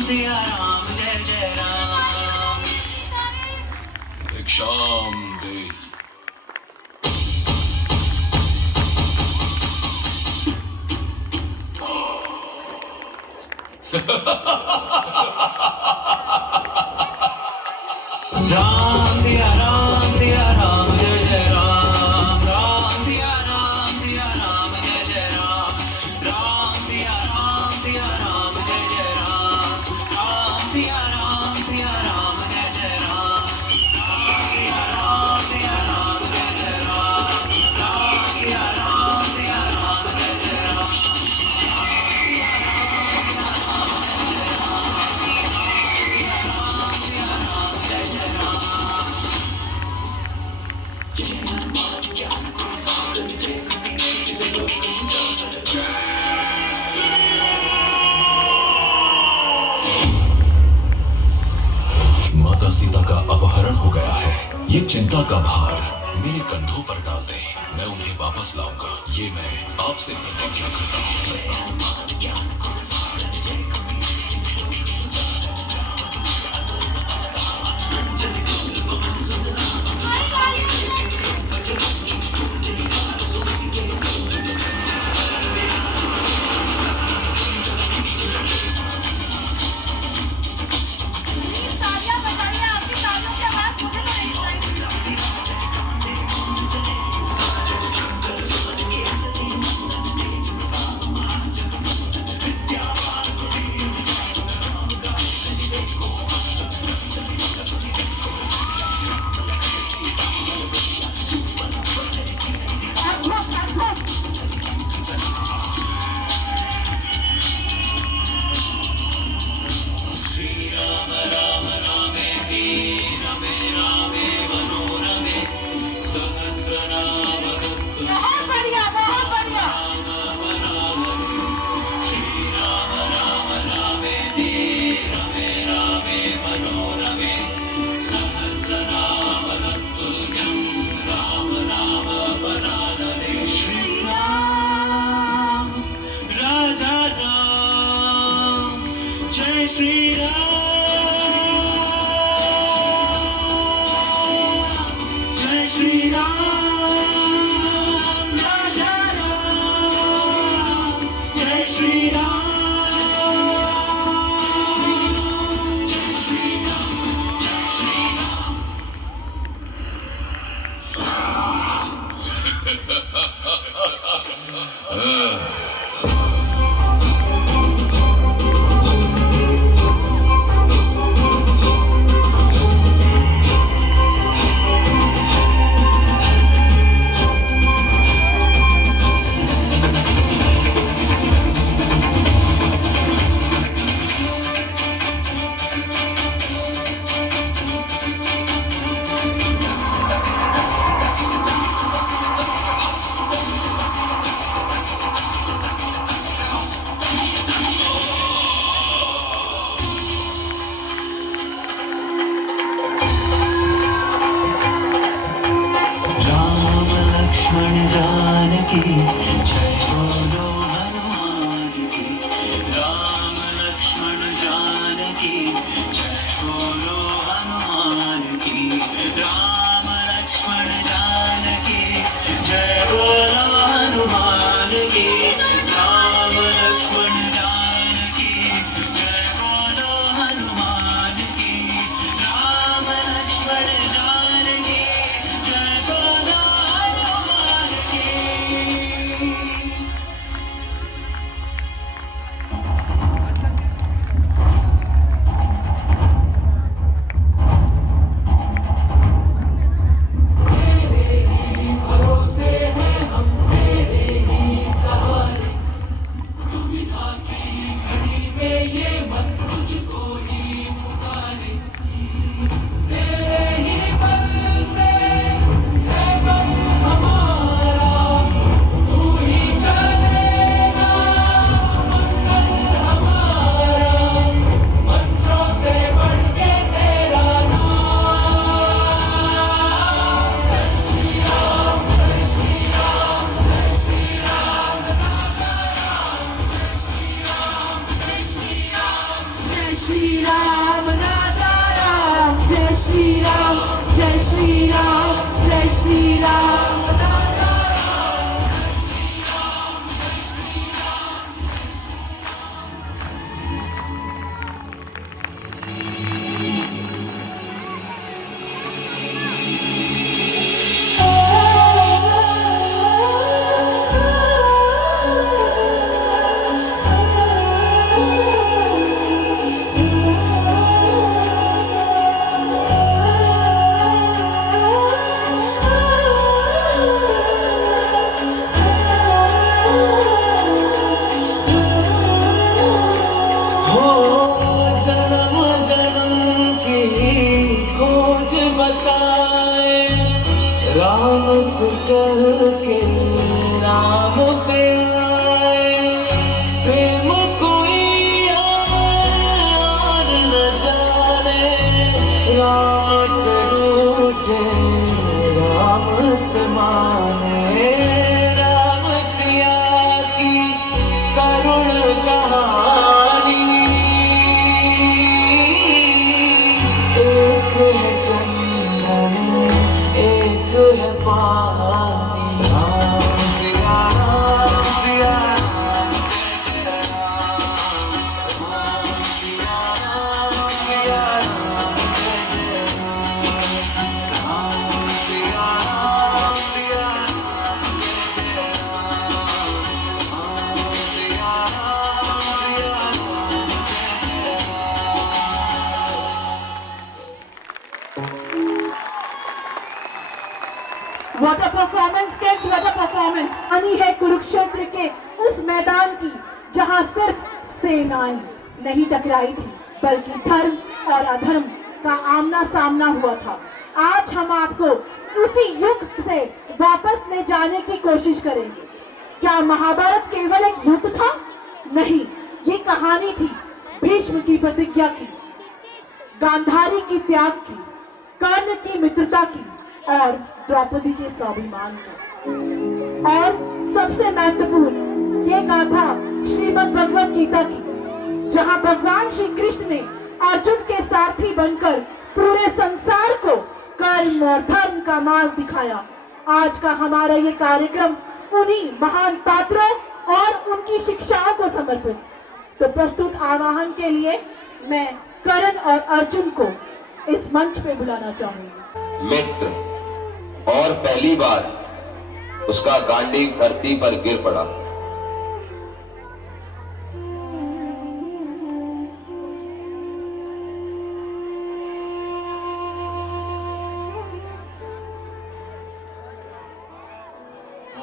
जय जय राम। भिक्षाम दे। राम सिया राम जय जय राम। राम सिया राम जय जय राम। राम सिया राम जय जय राम। राम सिया राम जय जय राम। राम सिया राम जय जय राम। राम सिया राम जय जय राम। माता सीता का अपहरण हो गया है। ये चिंता का भार मेरे कंधों पर डाल दे। मैं उन्हें वापस लाऊंगा। ये मैं आपसे प्रतिज्ञा करता हूँ। राम से चल के राम पे आए, प्रेम कोई और न जाने, राम से रूठे राम से माने, राम सिया की करुण कहानी। एक है चंदन एक है पानी, राम सिया राम सिया राम, जय जय राम, राम सिया राम सिया राम, जय जय राम, राम सिया राम सिया राम, जय जय राम, राम सिया राम सिया राम, जय जय Ram. What a performance kids, what a performance! कहानी है कुरुक्षेत्र के उस मैदान की जहां सिर्फ सेनाएं नहीं टकराई थी बल्कि धर्म और अधर्म का आमना सामना हुआ था। आज हम आपको उसी युग से वापस ले जाने की कोशिश करेंगे। क्या महाभारत केवल एक युद्ध था? नहीं, ये कहानी थी भीष्म की प्रतिज्ञा की, गांधारी की त्याग की, कर्ण की मित्रता की और द्रौपदी के स्वाभिमान की। और सबसे महत्वपूर्ण ये गाथा श्रीमद् भगवत गीता की, जहां भगवान श्री कृष्ण ने अर्जुन के सारथी बनकर पूरे संसार को कर्म और धर्म का मार्ग दिखाया। आज का हमारा ये कार्यक्रम उन्हीं महान पात्रों और उनकी शिक्षाओं को समर्पित। तो प्रस्तुत आवाहन के लिए मैं कर्ण और अर्जुन को इस मंच पे बुलाना चाहूंगी। मित्र, और पहली बार उसका गांडीव धरती पर गिर पड़ा।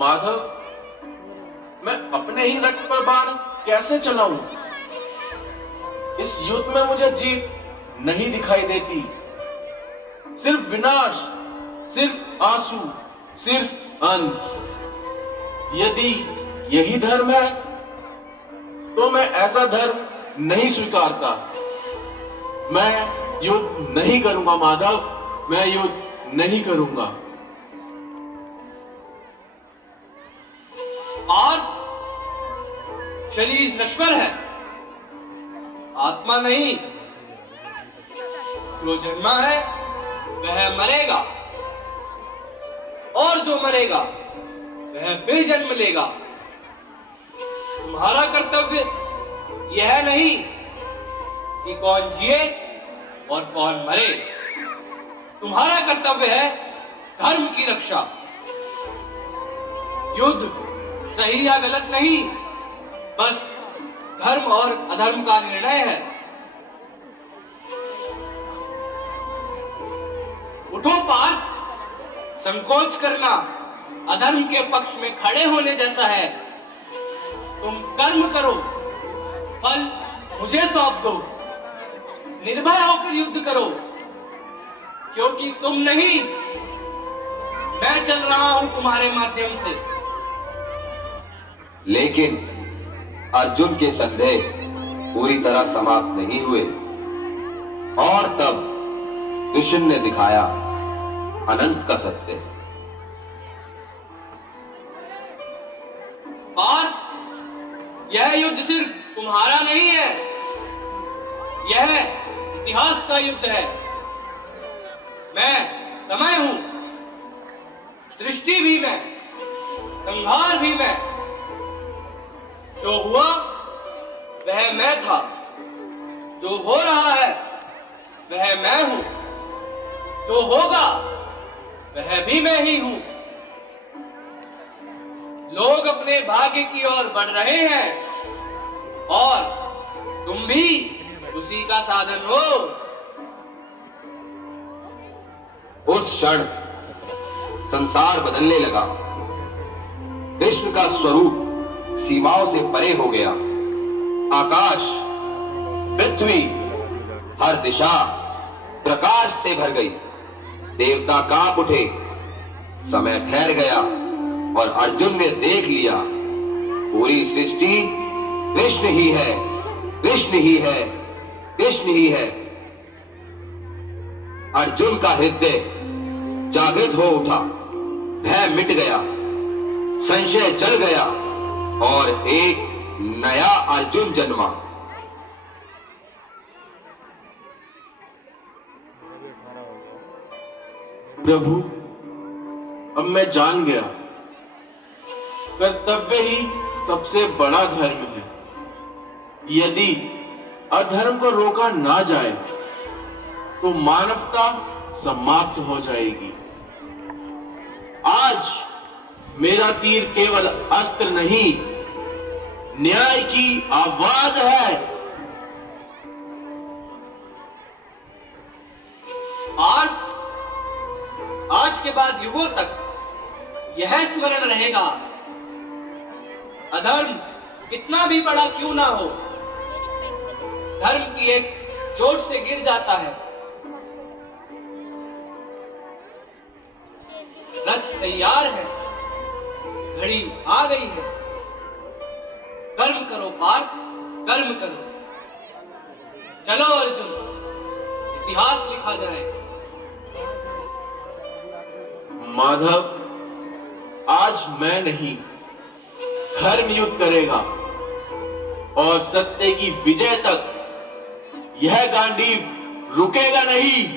माधव, मैं अपने ही रथ पर बाण कैसे चलाऊं? इस युद्ध में मुझे जीत नहीं दिखाई देती, सिर्फ विनाश, सिर्फ आंसू, सिर्फ अंत। यदि यही धर्म है तो मैं ऐसा धर्म नहीं स्वीकारता। मैं युद्ध नहीं करूंगा माधव, मैं युद्ध नहीं करूंगा। और शरीर नश्वर है, आत्मा नहीं। जो जन्मा है वह मरेगा, और जो मरेगा वह फिर जन्म लेगा। तुम्हारा कर्तव्य यह नहीं कि कौन जिए और कौन मरे, तुम्हारा कर्तव्य है धर्म की रक्षा। युद्ध सही या गलत नहीं, बस धर्म और अधर्म का निर्णय है। उठो पार्थ, संकोच करना अधर्म के पक्ष में खड़े होने जैसा है। तुम कर्म करो, फल मुझे सौंप दो। निर्भय होकर युद्ध करो, क्योंकि तुम नहीं, मैं चल रहा हूं तुम्हारे माध्यम से। लेकिन अर्जुन के संदेह पूरी तरह समाप्त नहीं हुए, और तब कृष्ण ने दिखाया अनंत का सत्य। और यह युद्ध सिर्फ तुम्हारा नहीं है, यह इतिहास का युद्ध है। मैं समय हूं, सृष्टि भी मैं, संहार भी मैं। जो हुआ वह मैं था, जो हो रहा है वह मैं हूं, जो होगा वह भी मैं ही हूं। लोग अपने भाग्य की ओर बढ़ रहे हैं और तुम भी उसी का साधन हो। उस क्षण संसार बदलने लगा। कृष्ण का स्वरूप सीमाओं से परे हो गया। आकाश, पृथ्वी, हर दिशा प्रकाश से भर गई। देवता कांप उठे, समय ठहर गया और अर्जुन ने देख लिया पूरी सृष्टि कृष्ण ही है, कृष्ण ही है, कृष्ण ही है। अर्जुन का हृदय जागृत हो उठा, भय मिट गया, संशय जल गया और एक नया अर्जुन जन्मा। प्रभु, अब मैं जान गया, कर्तव्य ही सबसे बड़ा धर्म है। यदि अधर्म को रोका ना जाए तो मानवता समाप्त हो जाएगी। आज मेरा तीर केवल अस्त्र नहीं, न्याय की आवाज है। आज के बाद युगों तक यह स्मरण रहेगा, अधर्म कितना भी बड़ा क्यों ना हो, धर्म की एक चोट से गिर जाता है। रथ तैयार है, घड़ी आ गई है। कर्म करो पार्थ, कर्म करो। चलो अर्जुन, इतिहास लिखा जाए। माधव, आज मैं नहीं, धर्म युद्ध करेगा और सत्य की विजय तक यह गांडीव रुकेगा नहीं।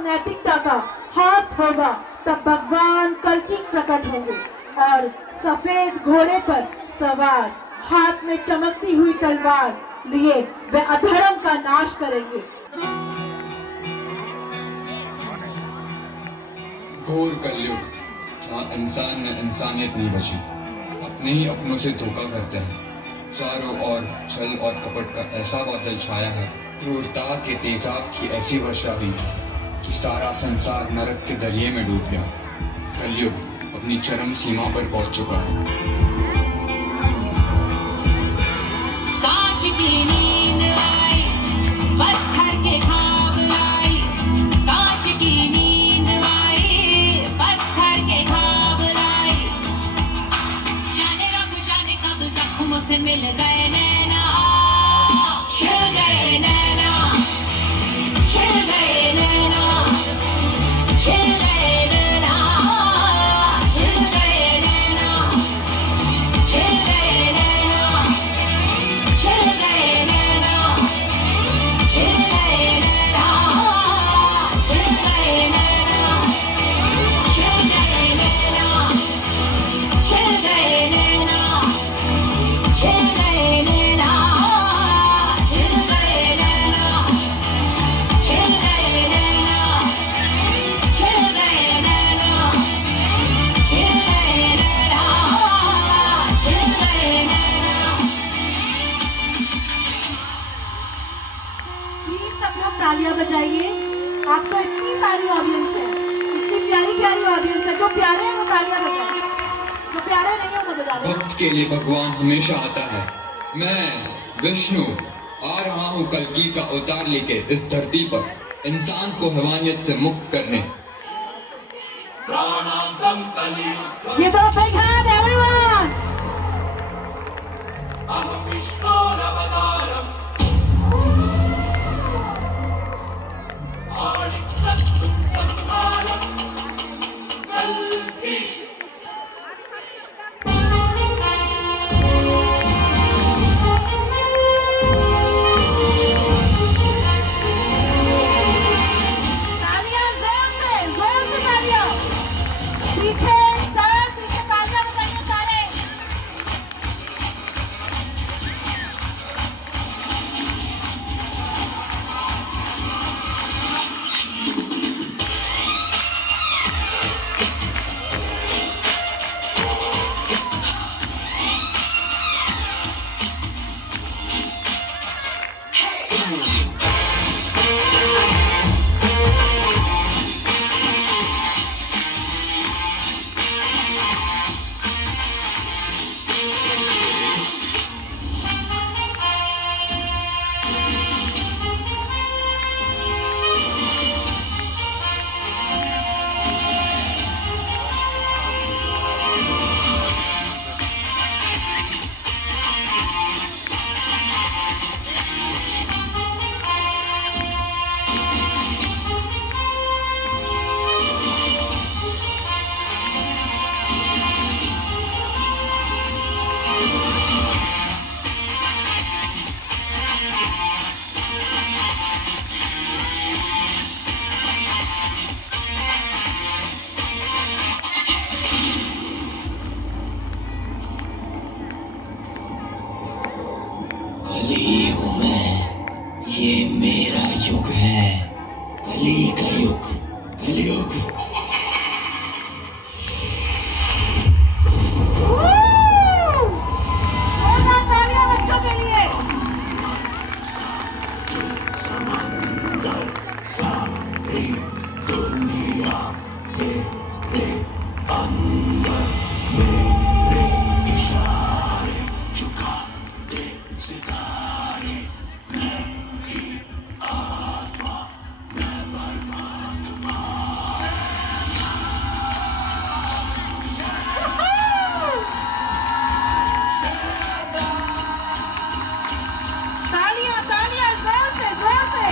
और नैतिकता का हास होगा तब भगवान कल्कि प्रकट होंगे और सफेद घोड़े पर सवार हाथ में चमकती हुई तलवार लिए वे अधर्म का नाश करेंगे। घोर कलयुग जहाँ इंसान में इंसानियत नहीं बची, अपने ही अपनों से धोखा करते हैं। चारों ओर छल और कपट का ऐसा बादल छाया है, क्रूरता के तेजाब की ऐसी वर्षा हुई कि सारा संसार नरक के दरिये में डूब गया। कलयुग अपनी चरम सीमा पर पहुंच चुका है। कांच की नींद आई, पत्थर के ख्वाब लाई। कांच की नींद आई, पत्थर के ख्वाब लाई। जाने रब जाने कब जख्मों से मिल गए नैना, छिल गए नैना, छिल गए नैना, छिल गए नैना, छिल गए नैना, छिल गए नैना, छिल गए नैना, छिल गए नैना, छिल गए नैना, छिल गए नैना, छिल गए नैना, छिल गए नैना, छिल गए नैना, छिल गए नैना, छिल गए नैना, छिल गए नैना, छिल गए नैना। प्लीज सब लोग तालियां बजाइए। आपको इतनी सारी ऑडियंस है, इतनी प्यारी प्यारी ऑडियंस है। जो प्यारे हैं वो तालियां बजाएं, जो प्यारे नहीं है वो बजा दें। वक्त के लिए भगवान हमेशा आता है। मैं विष्णु आ रहा हूँ कल्कि का अवतार लेके इस धरती पर, इंसान को हैवानियत से मुक्त करने। Give a big hand, everyone! तालियां जोर से तालियां। पीछे सर, पीछे तालियां बजाइए सारे। कली हूँ मैं, ये मेरा युग है, कली का युग, कलयुग। जोरदार तालियां बच्चों के लिए। तालियां तालियां जोर से जोर से।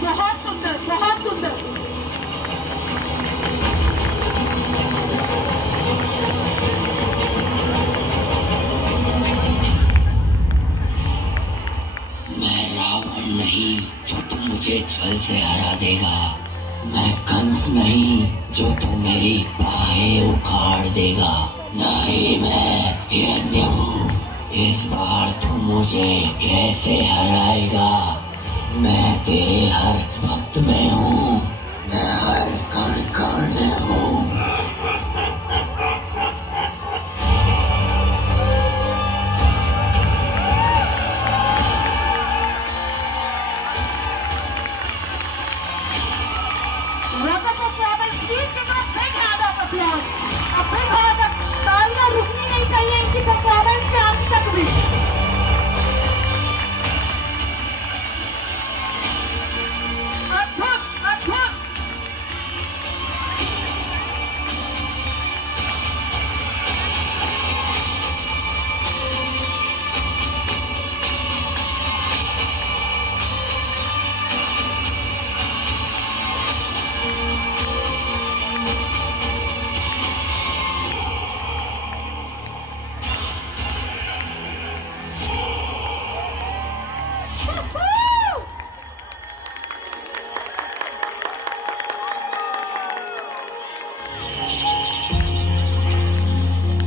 बहुत सुंदर, बहुत सुंदर। मैं रावण नहीं जो तू मुझे छल से हरा देगा। मैं कंस नहीं जो तू मेरी बाहें उखाड़ देगा। नहीं, मैं हिरण्य हूँ। इस बार तू मुझे कैसे हराएगा? मैं तेरे हर भक्त में हूँ। मैं हर कण कण में हूँ। Welcome performance. Please give a big hand of applause. A big hand of तालियां रुकनी नहीं चाहिए इनकी परफॉर्मेंस के अंत तक भी। अद्भुत, अद्भुत।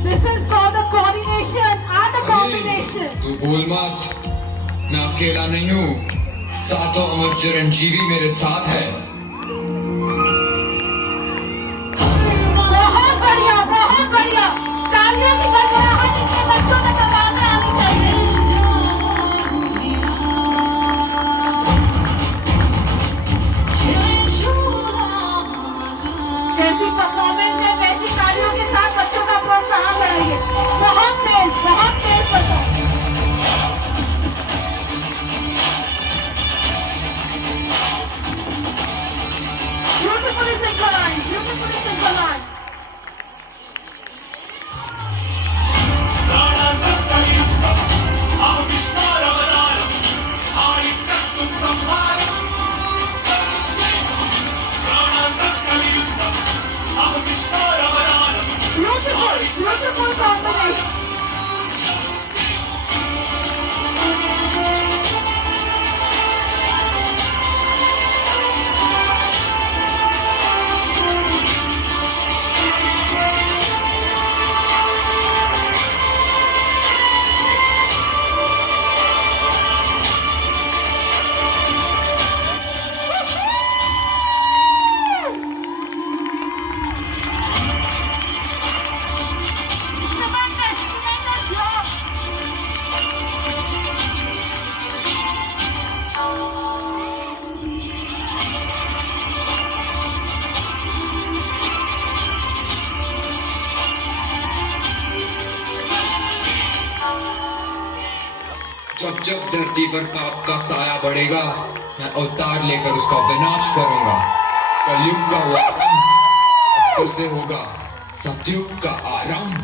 This is for the coordination and the combination. तू भूल मत, मैं अकेला नहीं हूँ। सातों अमर चिरंजीवी मेरे साथ है। बहुत बढ़िया, बहुत बढ़िया। तालियों की गड़गड़ाहट इनके बच्चों तक आवाज में आनी चाहिए। जैसी परफॉर्मेंस है वैसी तालियों के साथ बच्चों का प्रोत्साहन बढ़ाइए। बहुत तेज performance. Beautifully synchronized, beautifully synchronized. Beautiful, beautiful combination. Tremendous, tremendous job. जब जब धरती पर पाप का साया बढ़ेगा, मैं अवतार लेकर उसका विनाश करूंगा। कलयुग का वो अंत अब फिर से होगा सतयुग का आरंभ।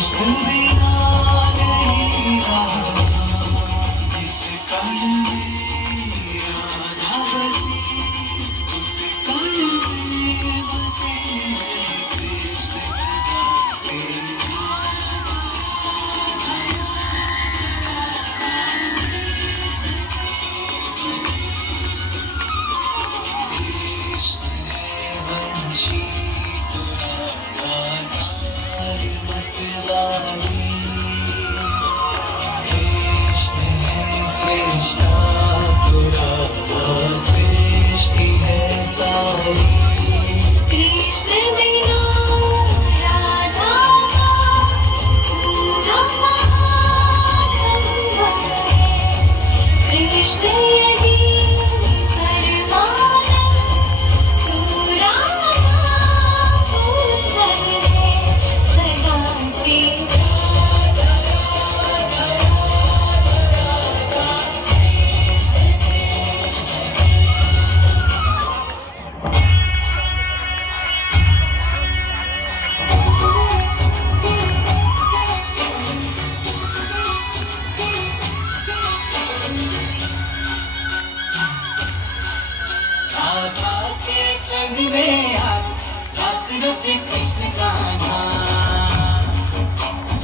Krishna राधा सृष्टि है सारी। कृष्ण बिना राधा का पूरा महासंभव है। कृष्ण यदि परमानंद पूरा महाउत्सव है। सदा से राधा के संग में आज रास रचे कृष्ण कान्हा।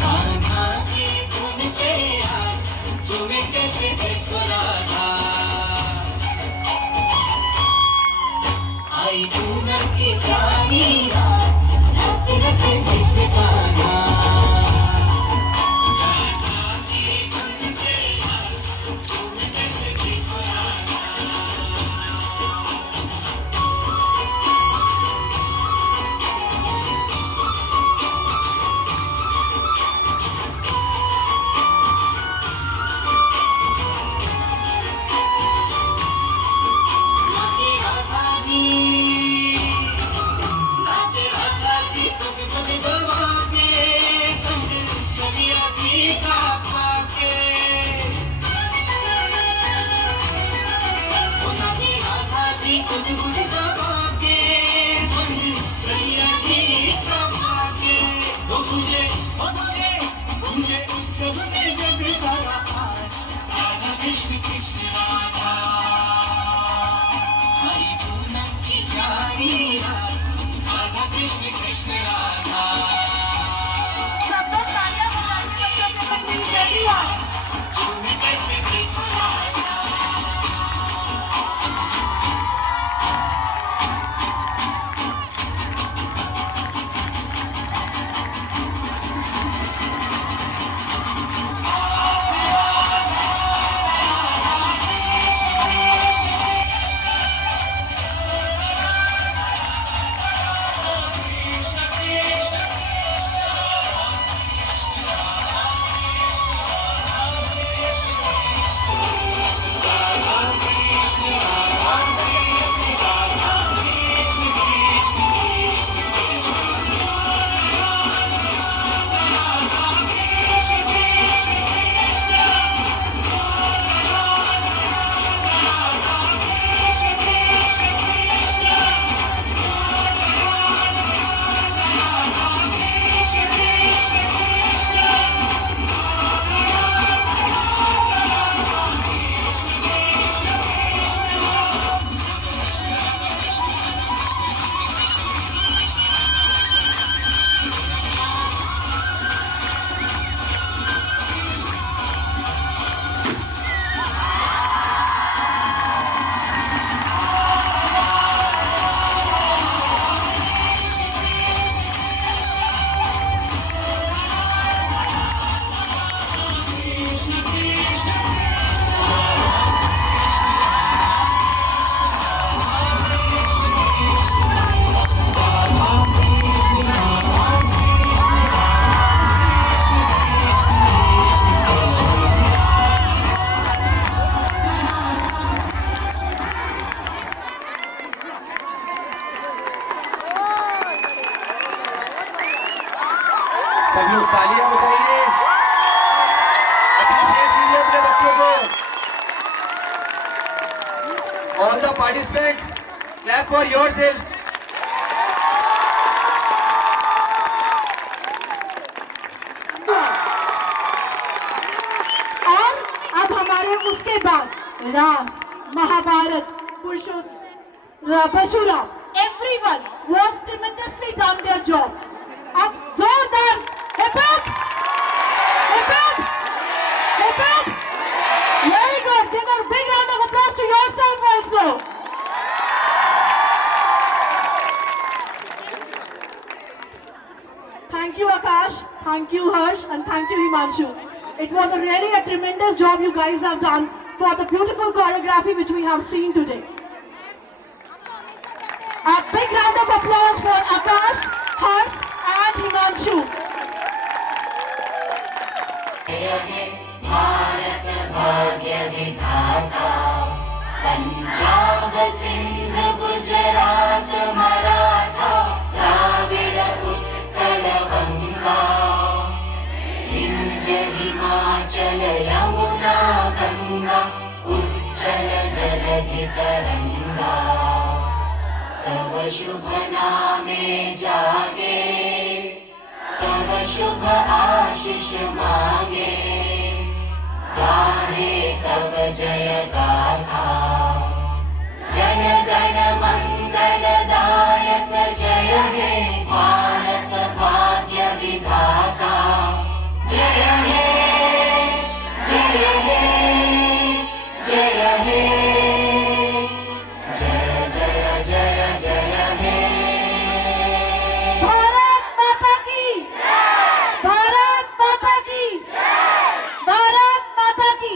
कान्हा की धुन पे आज झूमे कैसे देखो राधा। आई पूनम की रानी आज रास रचे कृष्ण कान्हा। राधा की धुन पे आज झूमे कैसे देखो राधा। नाचे राधा जी सब मन गवा के संग चलिया जी का पाके। ओ नाचे राधा जी सब मन गवा के संग चलिया जी का पाके। वो तुझे उत्सव में जग सारा आज राधा कृष्ण कृष्ण राधा। हरि पूनम की प्यारी रात राधा कृष्ण कृष्ण राधा। झूमे कैसे देखो राधा। सब लोग तालियां बजाइए। Appreciate कीजिए अपने बच्चों को। All the participants, clap for yourself. और अब हमारे उसके बाद Ram, Mahabharat, Parshuram, everyone was tremendously done their job. अब जोरदार hip-hop, hip-hop, hip-hop. Very good. Give a big round of applause to yourself also. Thank you, Akash. Thank you, Harsh, and thank you, Himanshu. It was really a tremendous job you guys have done for the beautiful choreography which we have seen today. A big round of applause for Akash, Harsh and Himanshu. Bharat भाग्य विधाता पंजाब सिंध गुजरात मराठा द्राविड़ उत्कल गंगा विंध्य हिमाचल यमुना गंगा उच्चल जलधि तरंगा तव शुभ नामे जागे तव शुभ आशीष मांगे गाहे सब जय गाथा जन गण मंगल दायक जय हे भारत भाग्य विधाता जय हे जय हे जय हे जय जय जय जय हे भारत माता की भारत माता की भारत माता की।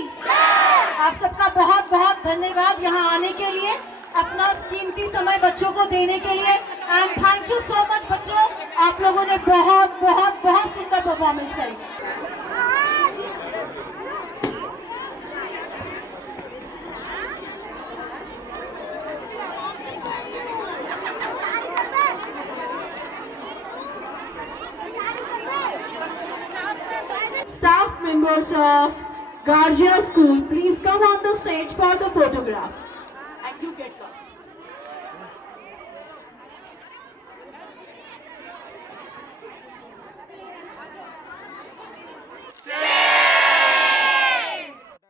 आप सबका बहुत बहुत धन्यवाद यहाँ आने के लिए, अपना कीमती समय बच्चों को देने के लिए। And thank you so much बच्चों, आप लोगों ने बहुत बहुत बहुत सुंदर परफॉर्मेंस करी। Staff members of Gargia School, please come on the stage for the photograph. And you get one.